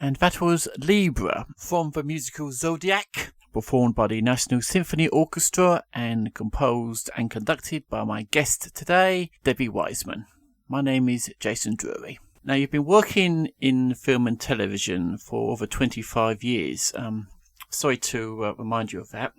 And that was Libra from the musical Zodiac, performed by the National Symphony Orchestra and composed and conducted by my guest today, Debbie Wiseman. My name is Jason Drury. Now, you've been working in film and television for over 25 years. Sorry to remind you of that.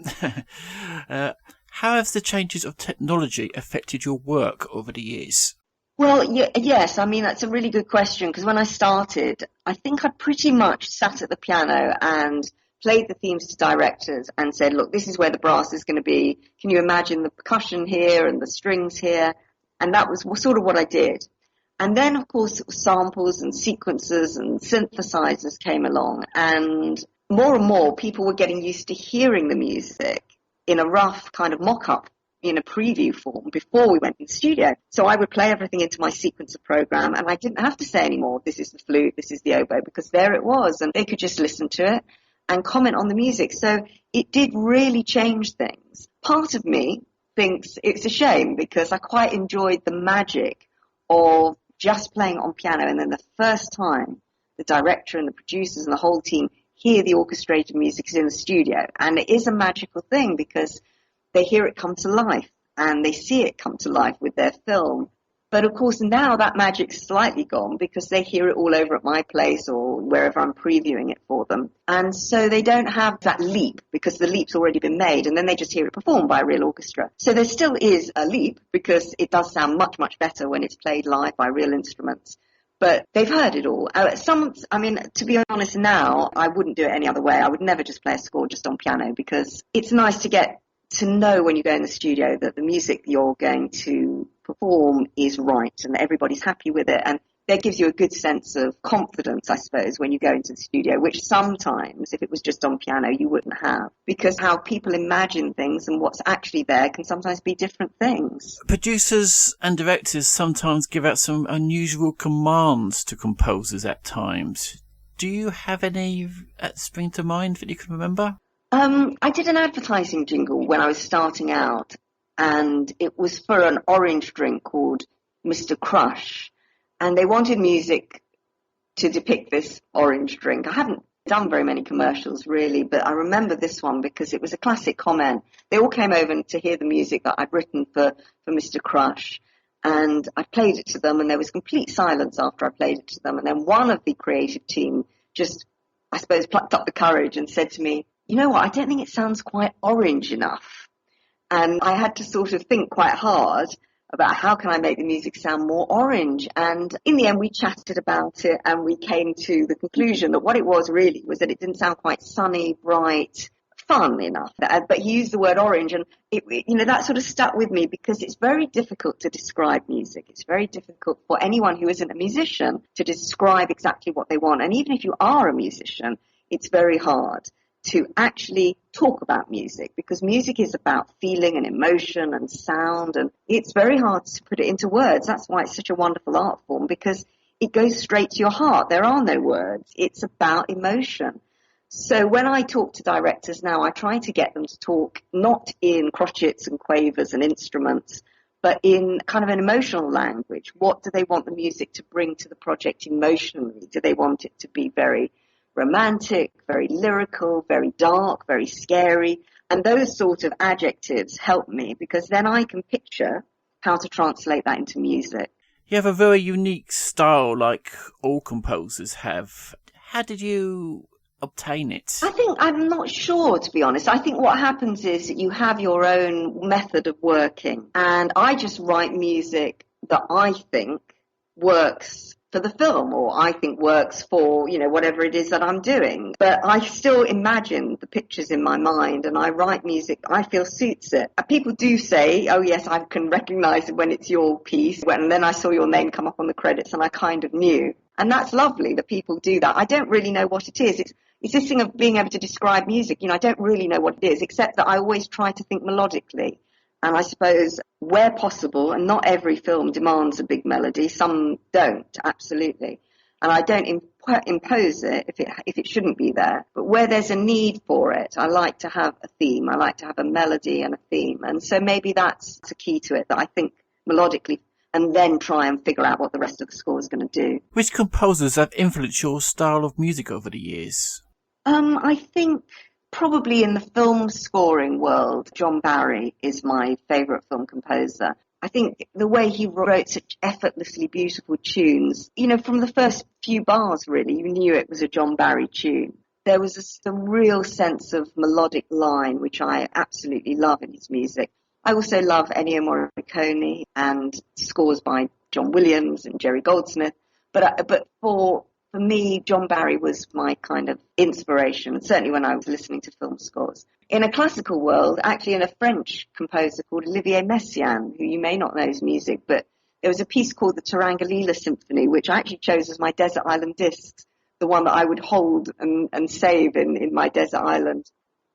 How have the changes of technology affected your work over the years? Well, yes, I mean, that's a really good question, because when I started, I think I pretty much sat at the piano and played the themes to directors and said, look, this is where the brass is going to be. Can you imagine the percussion here and the strings here? And that was sort of what I did. And then, of course, samples and sequencers and synthesizers came along, and more people were getting used to hearing the music in a rough kind of mock-up, in a preview form before we went in the studio. So I would play everything into my sequencer program, and I didn't have to say anymore, this is the flute, this is the oboe, because there it was, and they could just listen to it and comment on the music. So it did really change things. Part of me thinks it's a shame, because I quite enjoyed the magic of just playing on piano, and then the first time the director and the producers and the whole team hear the orchestrated music is in the studio. And it is a magical thing, because they hear it come to life and they see it come to life with their film. But of course now that magic's slightly gone, because they hear it all over at my place or wherever I'm previewing it for them. And so they don't have that leap, because the leap's already been made, and then they just hear it performed by a real orchestra. So there still is a leap, because it does sound much, much better when it's played live by real instruments. But they've heard it all. To be honest now, I wouldn't do it any other way. I would never just play a score just on piano, because it's nice to get to know when you go in the studio that the music you're going to perform is right and that everybody's happy with it. And that gives you a good sense of confidence, I suppose, when you go into the studio, which sometimes, if it was just on piano, you wouldn't have. Because how people imagine things and what's actually there can sometimes be different things. Producers and directors sometimes give out some unusual commands to composers at times. Do you have any that spring to mind that you can remember? I did an advertising jingle when I was starting out, and it was for an orange drink called Mr. Crush, and they wanted music to depict this orange drink. I haven't done very many commercials really, but I remember this one because it was a classic comment. They all came over to hear the music that I'd written for Mr. Crush, and I played it to them, and there was complete silence after I played it to them. And then one of the creative team just, I suppose, plucked up the courage and said to me, you know what, I don't think it sounds quite orange enough. And I had to sort of think quite hard about how can I make the music sound more orange. And in the end, we chatted about it, and we came to the conclusion that what it was really was that it didn't sound quite sunny, bright, fun enough. But he used the word orange, and that sort of stuck with me, because it's very difficult to describe music. It's very difficult for anyone who isn't a musician to describe exactly what they want. And even if you are a musician, it's very hard to actually talk about music, because music is about feeling and emotion and sound, and it's very hard to put it into words. That's why it's such a wonderful art form, because it goes straight to your heart. There are no words. It's about emotion. So when I talk to directors now, I try to get them to talk not in crotchets and quavers and instruments, but in kind of an emotional language. What do they want the music to bring to the project emotionally? Do they want it to be very romantic, very lyrical, very dark, very scary? And those sort of adjectives help me, because then I can picture how to translate that into music. You have a very unique style, like all composers have. How did you obtain it? I'm not sure, to be honest. I think what happens is that you have your own method of working, and I just write music that I think works for the film, or I think works for, whatever it is that I'm doing. But I still imagine the pictures in my mind, and I write music I feel suits it. People do say, oh yes, I can recognize it when it's your piece. And then I saw your name come up on the credits, and I kind of knew. And that's lovely that people do that. I don't really know what it is. It's this thing of being able to describe music. I don't really know what it is, except that I always try to think melodically. And I suppose where possible, and not every film demands a big melody, some don't, absolutely. And I don't impose it if it shouldn't be there. But where there's a need for it, I like to have a theme. I like to have a melody and a theme. And so maybe that's the key to it, that I think melodically and then try and figure out what the rest of the score is going to do. Which composers have influenced your style of music over the years? I think probably in the film scoring world, John Barry is my favourite film composer. I think the way he wrote such effortlessly beautiful tunes, from the first few bars, really, you knew it was a John Barry tune. There was a real sense of melodic line, which I absolutely love in his music. I also love Ennio Morricone and scores by John Williams and Jerry Goldsmith. But for me, John Barry was my kind of inspiration, certainly when I was listening to film scores. In a classical world, actually in a French composer called Olivier Messiaen, who you may not know his music, but there was a piece called the Tarangulila Symphony, which I actually chose as my desert island discs, the one that I would hold and save in my desert island.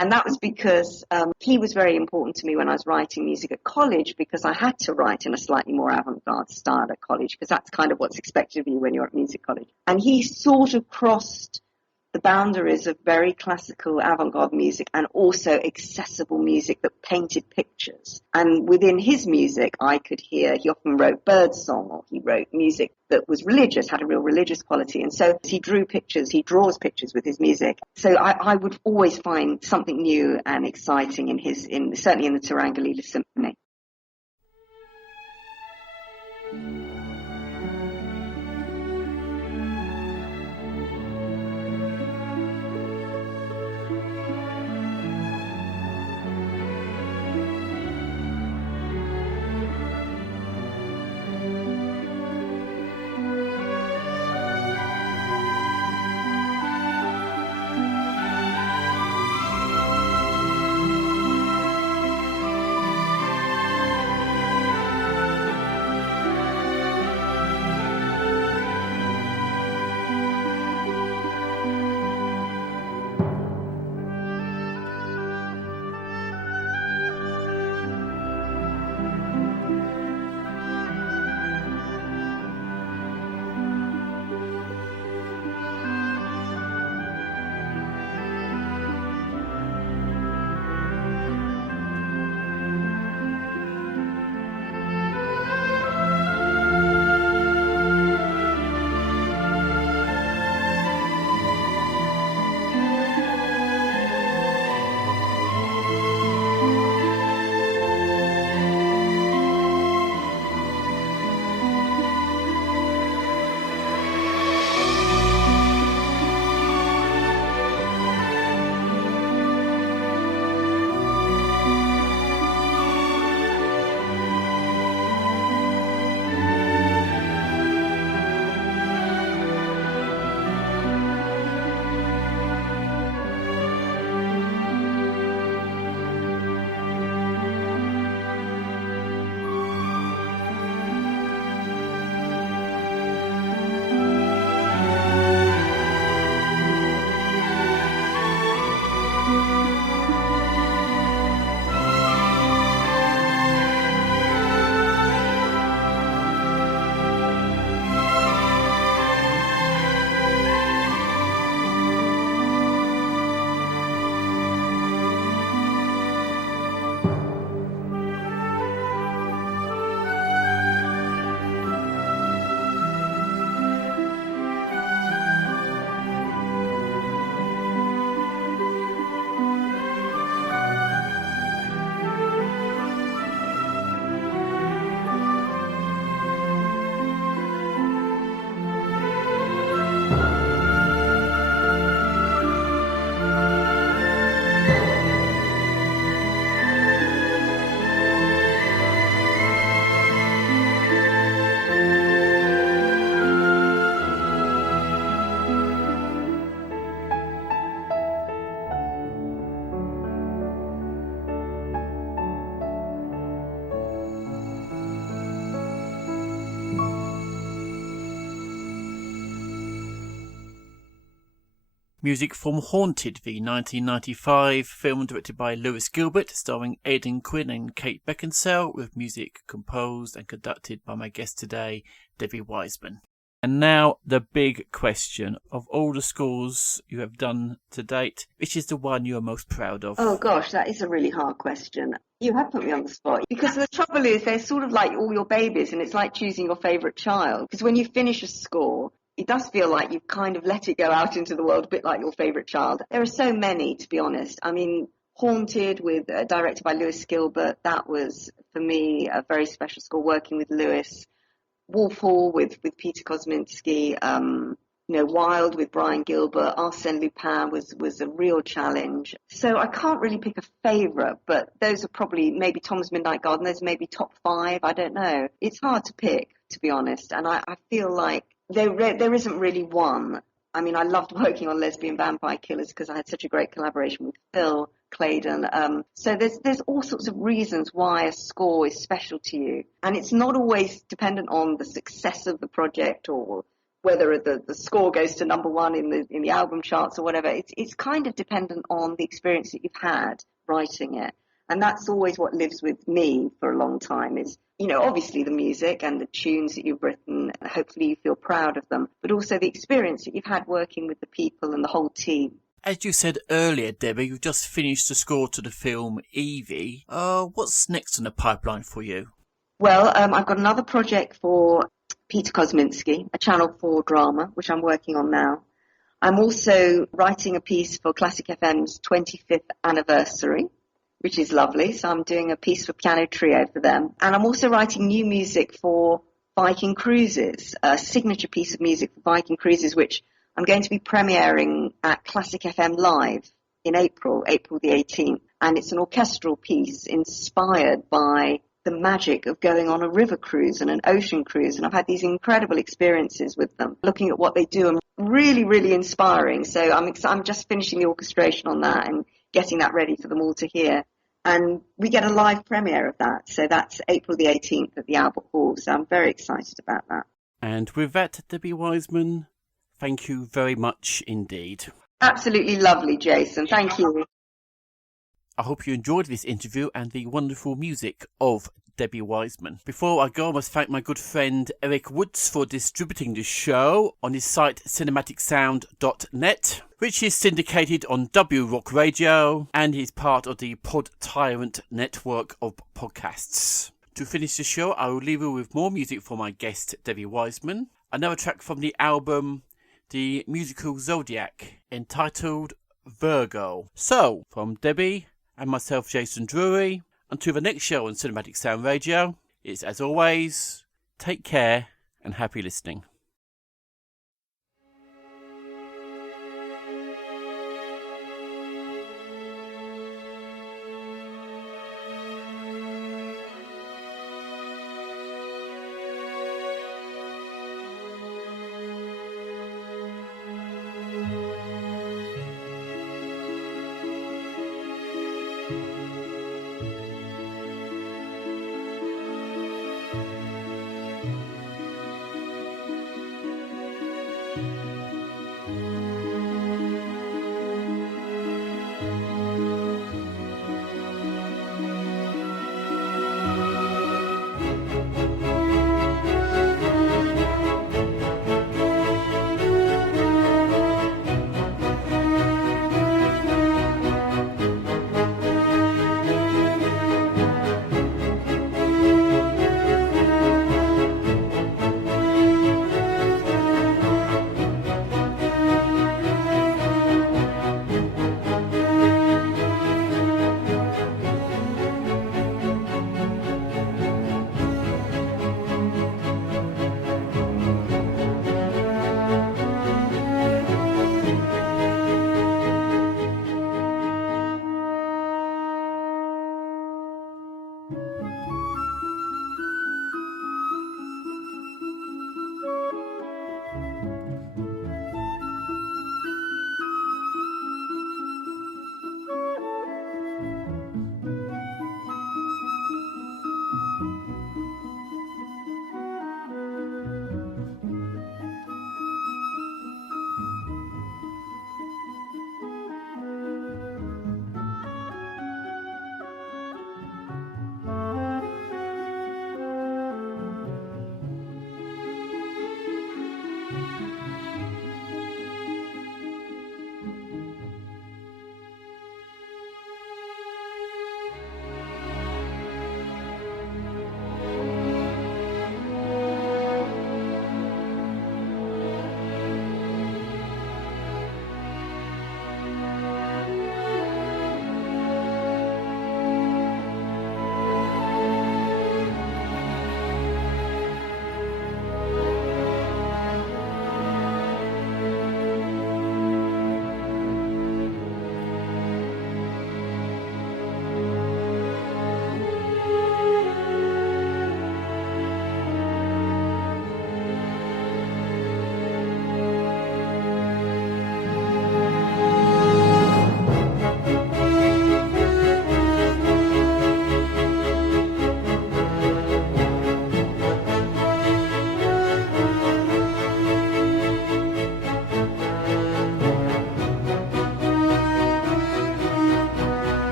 And that was because he was very important to me when I was writing music at college, because I had to write in a slightly more avant-garde style at college, because that's kind of what's expected of you when you're at music college. And he sort of crossed the boundaries of very classical avant-garde music and also accessible music that painted pictures. And within his music, I could hear, he often wrote birdsong, or he wrote music that was religious, had a real religious quality. And so he drew pictures, he draws pictures with his music. So I would always find something new and exciting certainly in the Tarangulila Symphony. Music from Haunted, the 1995 film directed by Lewis Gilbert, starring Aidan Quinn and Kate Beckinsale, with music composed and conducted by my guest today, Debbie Wiseman. And now the big question: of all the scores you have done to date, which is the one you are most proud of? Oh gosh, that is a really hard question. You have put me on the spot. Because the trouble is, they're sort of like all your babies, and it's like choosing your favourite child. Because when you finish a score, it does feel like you've kind of let it go out into the world, a bit like your favourite child. There are so many, to be honest. I mean, Haunted, directed by Lewis Gilbert, that was, for me, a very special score, working with Lewis. Wolf Hall with Peter Kosminski, WILDE with Brian Gilbert, Arsène Lupin was a real challenge. So I can't really pick a favourite, but those are probably maybe Tom's Midnight Garden. Those may be top 5. I don't know. It's hard to pick, to be honest. And I feel like there isn't really one. I mean, I loved working on Lesbian Vampire Killers because I had such a great collaboration with Phil Claydon. So there's all sorts of reasons why a score is special to you. And it's not always dependent on the success of the project or whether the score goes to number 1 in the album charts or whatever. It's kind of dependent on the experience that you've had writing it. And that's always what lives with me for a long time is, obviously the music and the tunes that you've written, and hopefully you feel proud of them, but also the experience that you've had working with the people and the whole team. As you said earlier, Debbie, you've just finished the score to the film Evie. What's next in the pipeline for you? Well, I've got another project for Peter Kosminski, a Channel 4 drama, which I'm working on now. I'm also writing a piece for Classic FM's 25th anniversary, which is lovely. So I'm doing a piece for piano trio for them. And I'm also writing new music for Viking Cruises, a signature piece of music for Viking Cruises, which I'm going to be premiering at Classic FM Live in April the 18th. And it's an orchestral piece inspired by the magic of going on a river cruise and an ocean cruise. And I've had these incredible experiences with them, looking at what they do, and really, really inspiring. So I'm just finishing the orchestration on that and getting that ready for them all to hear. And we get a live premiere of that. So that's April the 18th at the Albert Hall. So I'm very excited about that. And with that, Debbie Wiseman, thank you very much indeed. Absolutely lovely, Jason. Thank you. I hope you enjoyed this interview and the wonderful music of Debbie Wiseman. Before I go, I must thank my good friend Erik Woods for distributing the show on his site cinematicsound.net, which is syndicated on W Rock Radio and is part of the Pod Tyrant network of podcasts. To finish the show, I will leave you with more music for my guest Debbie Wiseman. Another track from the album The Musical Zodiac, entitled Virgo. So, from Debbie and myself, Jason Drury, until the next show on Cinematic Sound Radio, it's as always, take care and happy listening.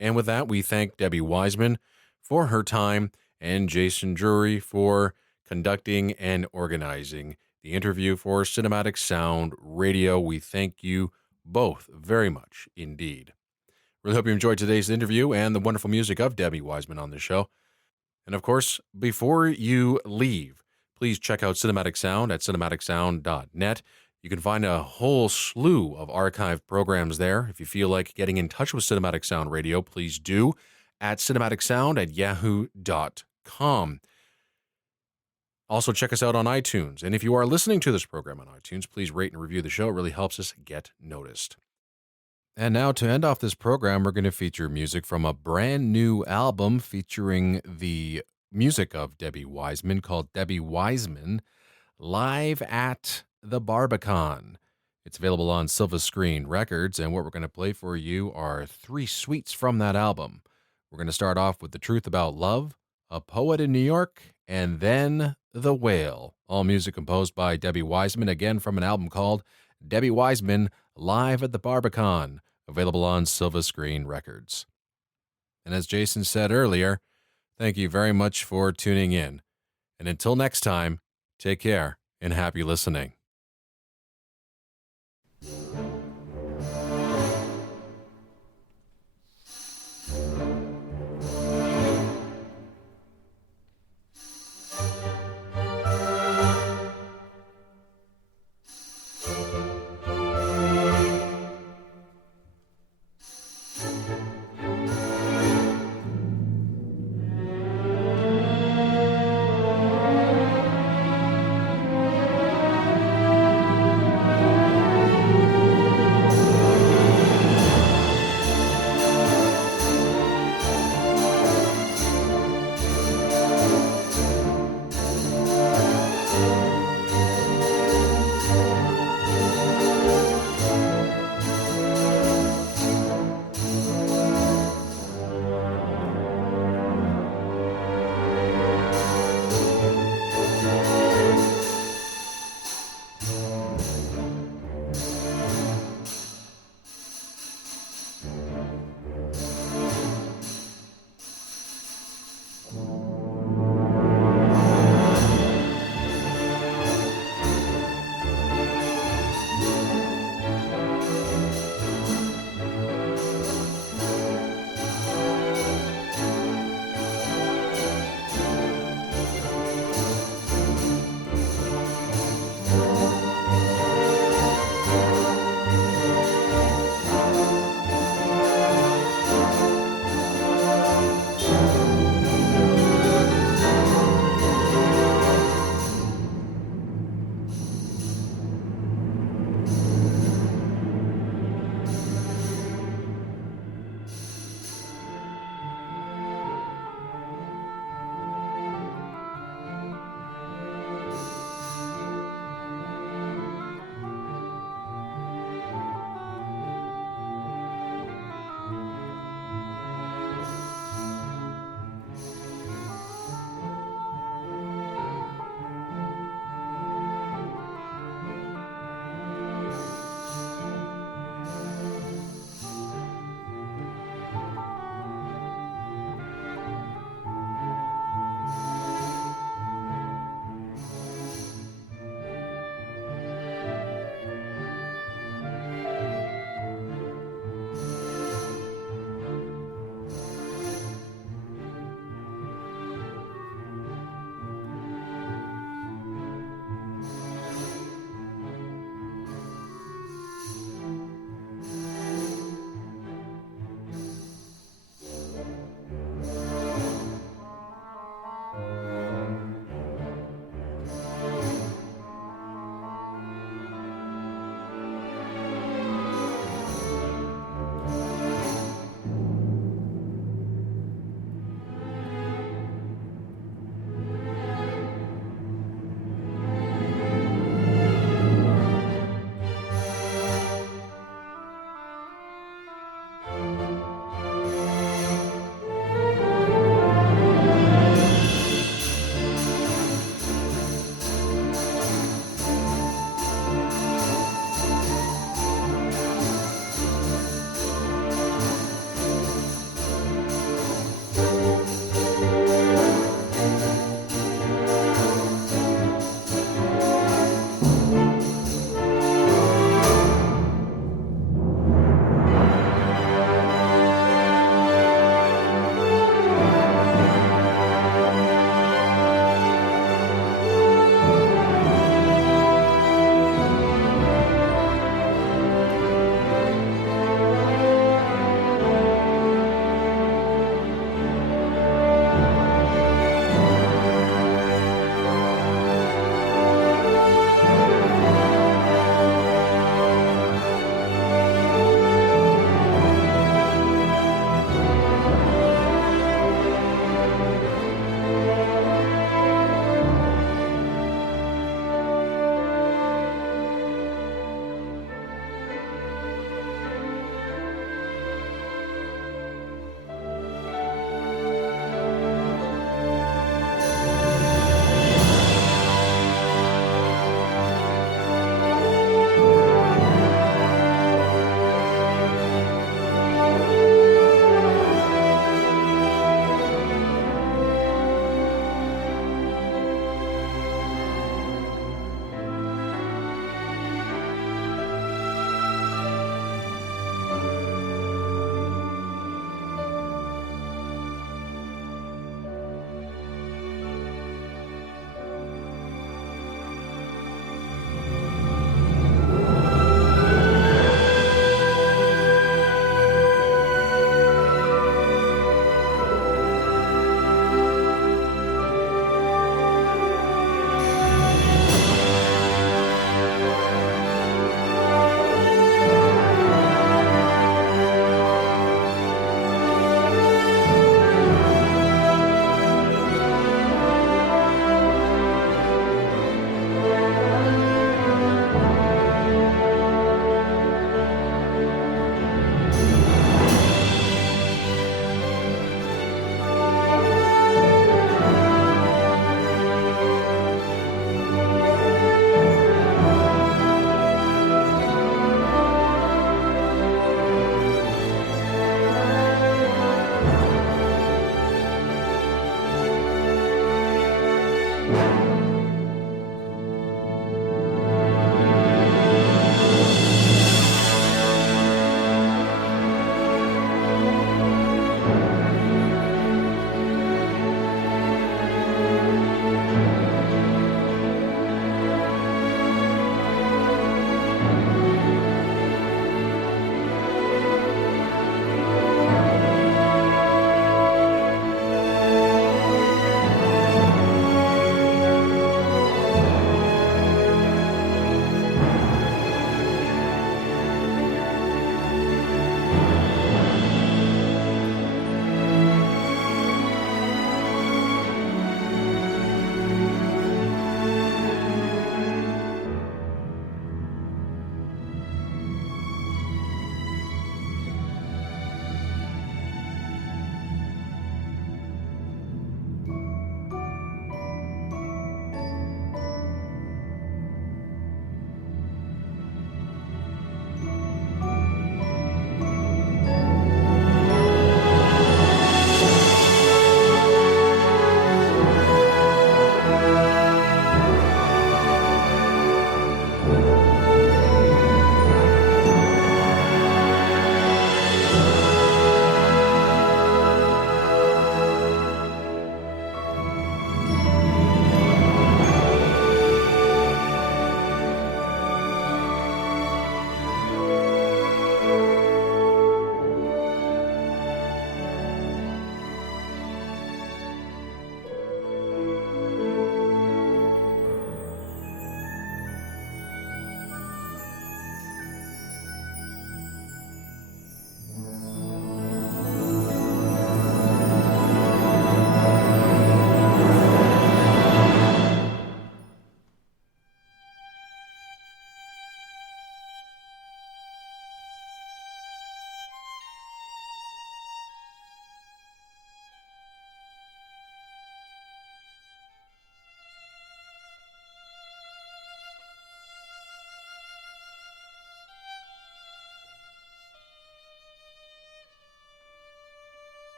And with that, we thank Debbie Wiseman for her time and Jason Drury for conducting and organizing the interview for Cinematic Sound Radio. We thank you both very much indeed. Really hope you enjoyed today's interview and the wonderful music of Debbie Wiseman on the show. And of course, before you leave, please check out Cinematic Sound at cinematicsound.net. You can find a whole slew of archived programs there. If you feel like getting in touch with Cinematic Sound Radio, please do at cinematicsound@yahoo.com. Also, check us out on iTunes. And if you are listening to this program on iTunes, please rate and review the show. It really helps us get noticed. And now, to end off this program, we're going to feature music from a brand new album featuring the music of Debbie Wiseman called Debbie Wiseman Live at the Barbican. It's available on Silver Screen Records, and what we're going to play for you are 3 suites from that album. We're going to start off with The Truth About Love, A Poet in New York, and then The Whale. All music composed by Debbie Wiseman, again from an album called Debbie Wiseman Live at the Barbican, available on Silver Screen Records. And as Jason said earlier, thank you very much for tuning in. And until next time, take care and happy listening.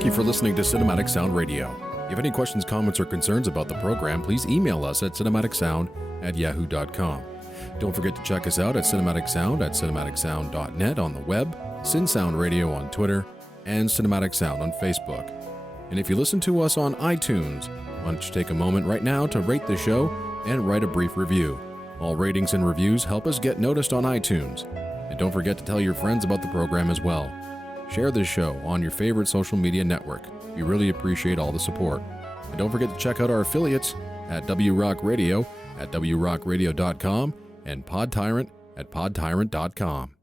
Thank you for listening to Cinematic Sound Radio. If you have any questions, comments, or concerns about the program, please email us at cinematicsound@yahoo.com. Don't forget to check us out at Cinematic Sound at cinematicsound.net on the web, Sound Radio on Twitter, and Cinematic Sound on Facebook. And if you listen to us on iTunes, why don't you take a moment right now to rate the show and write a brief review. All ratings and reviews help us get noticed on iTunes. And don't forget to tell your friends about the program as well. Share this show on your favorite social media network. We really appreciate all the support. And don't forget to check out our affiliates at WRock Radio at wrockradio.com and Pod Tyrant at podtyrant.com.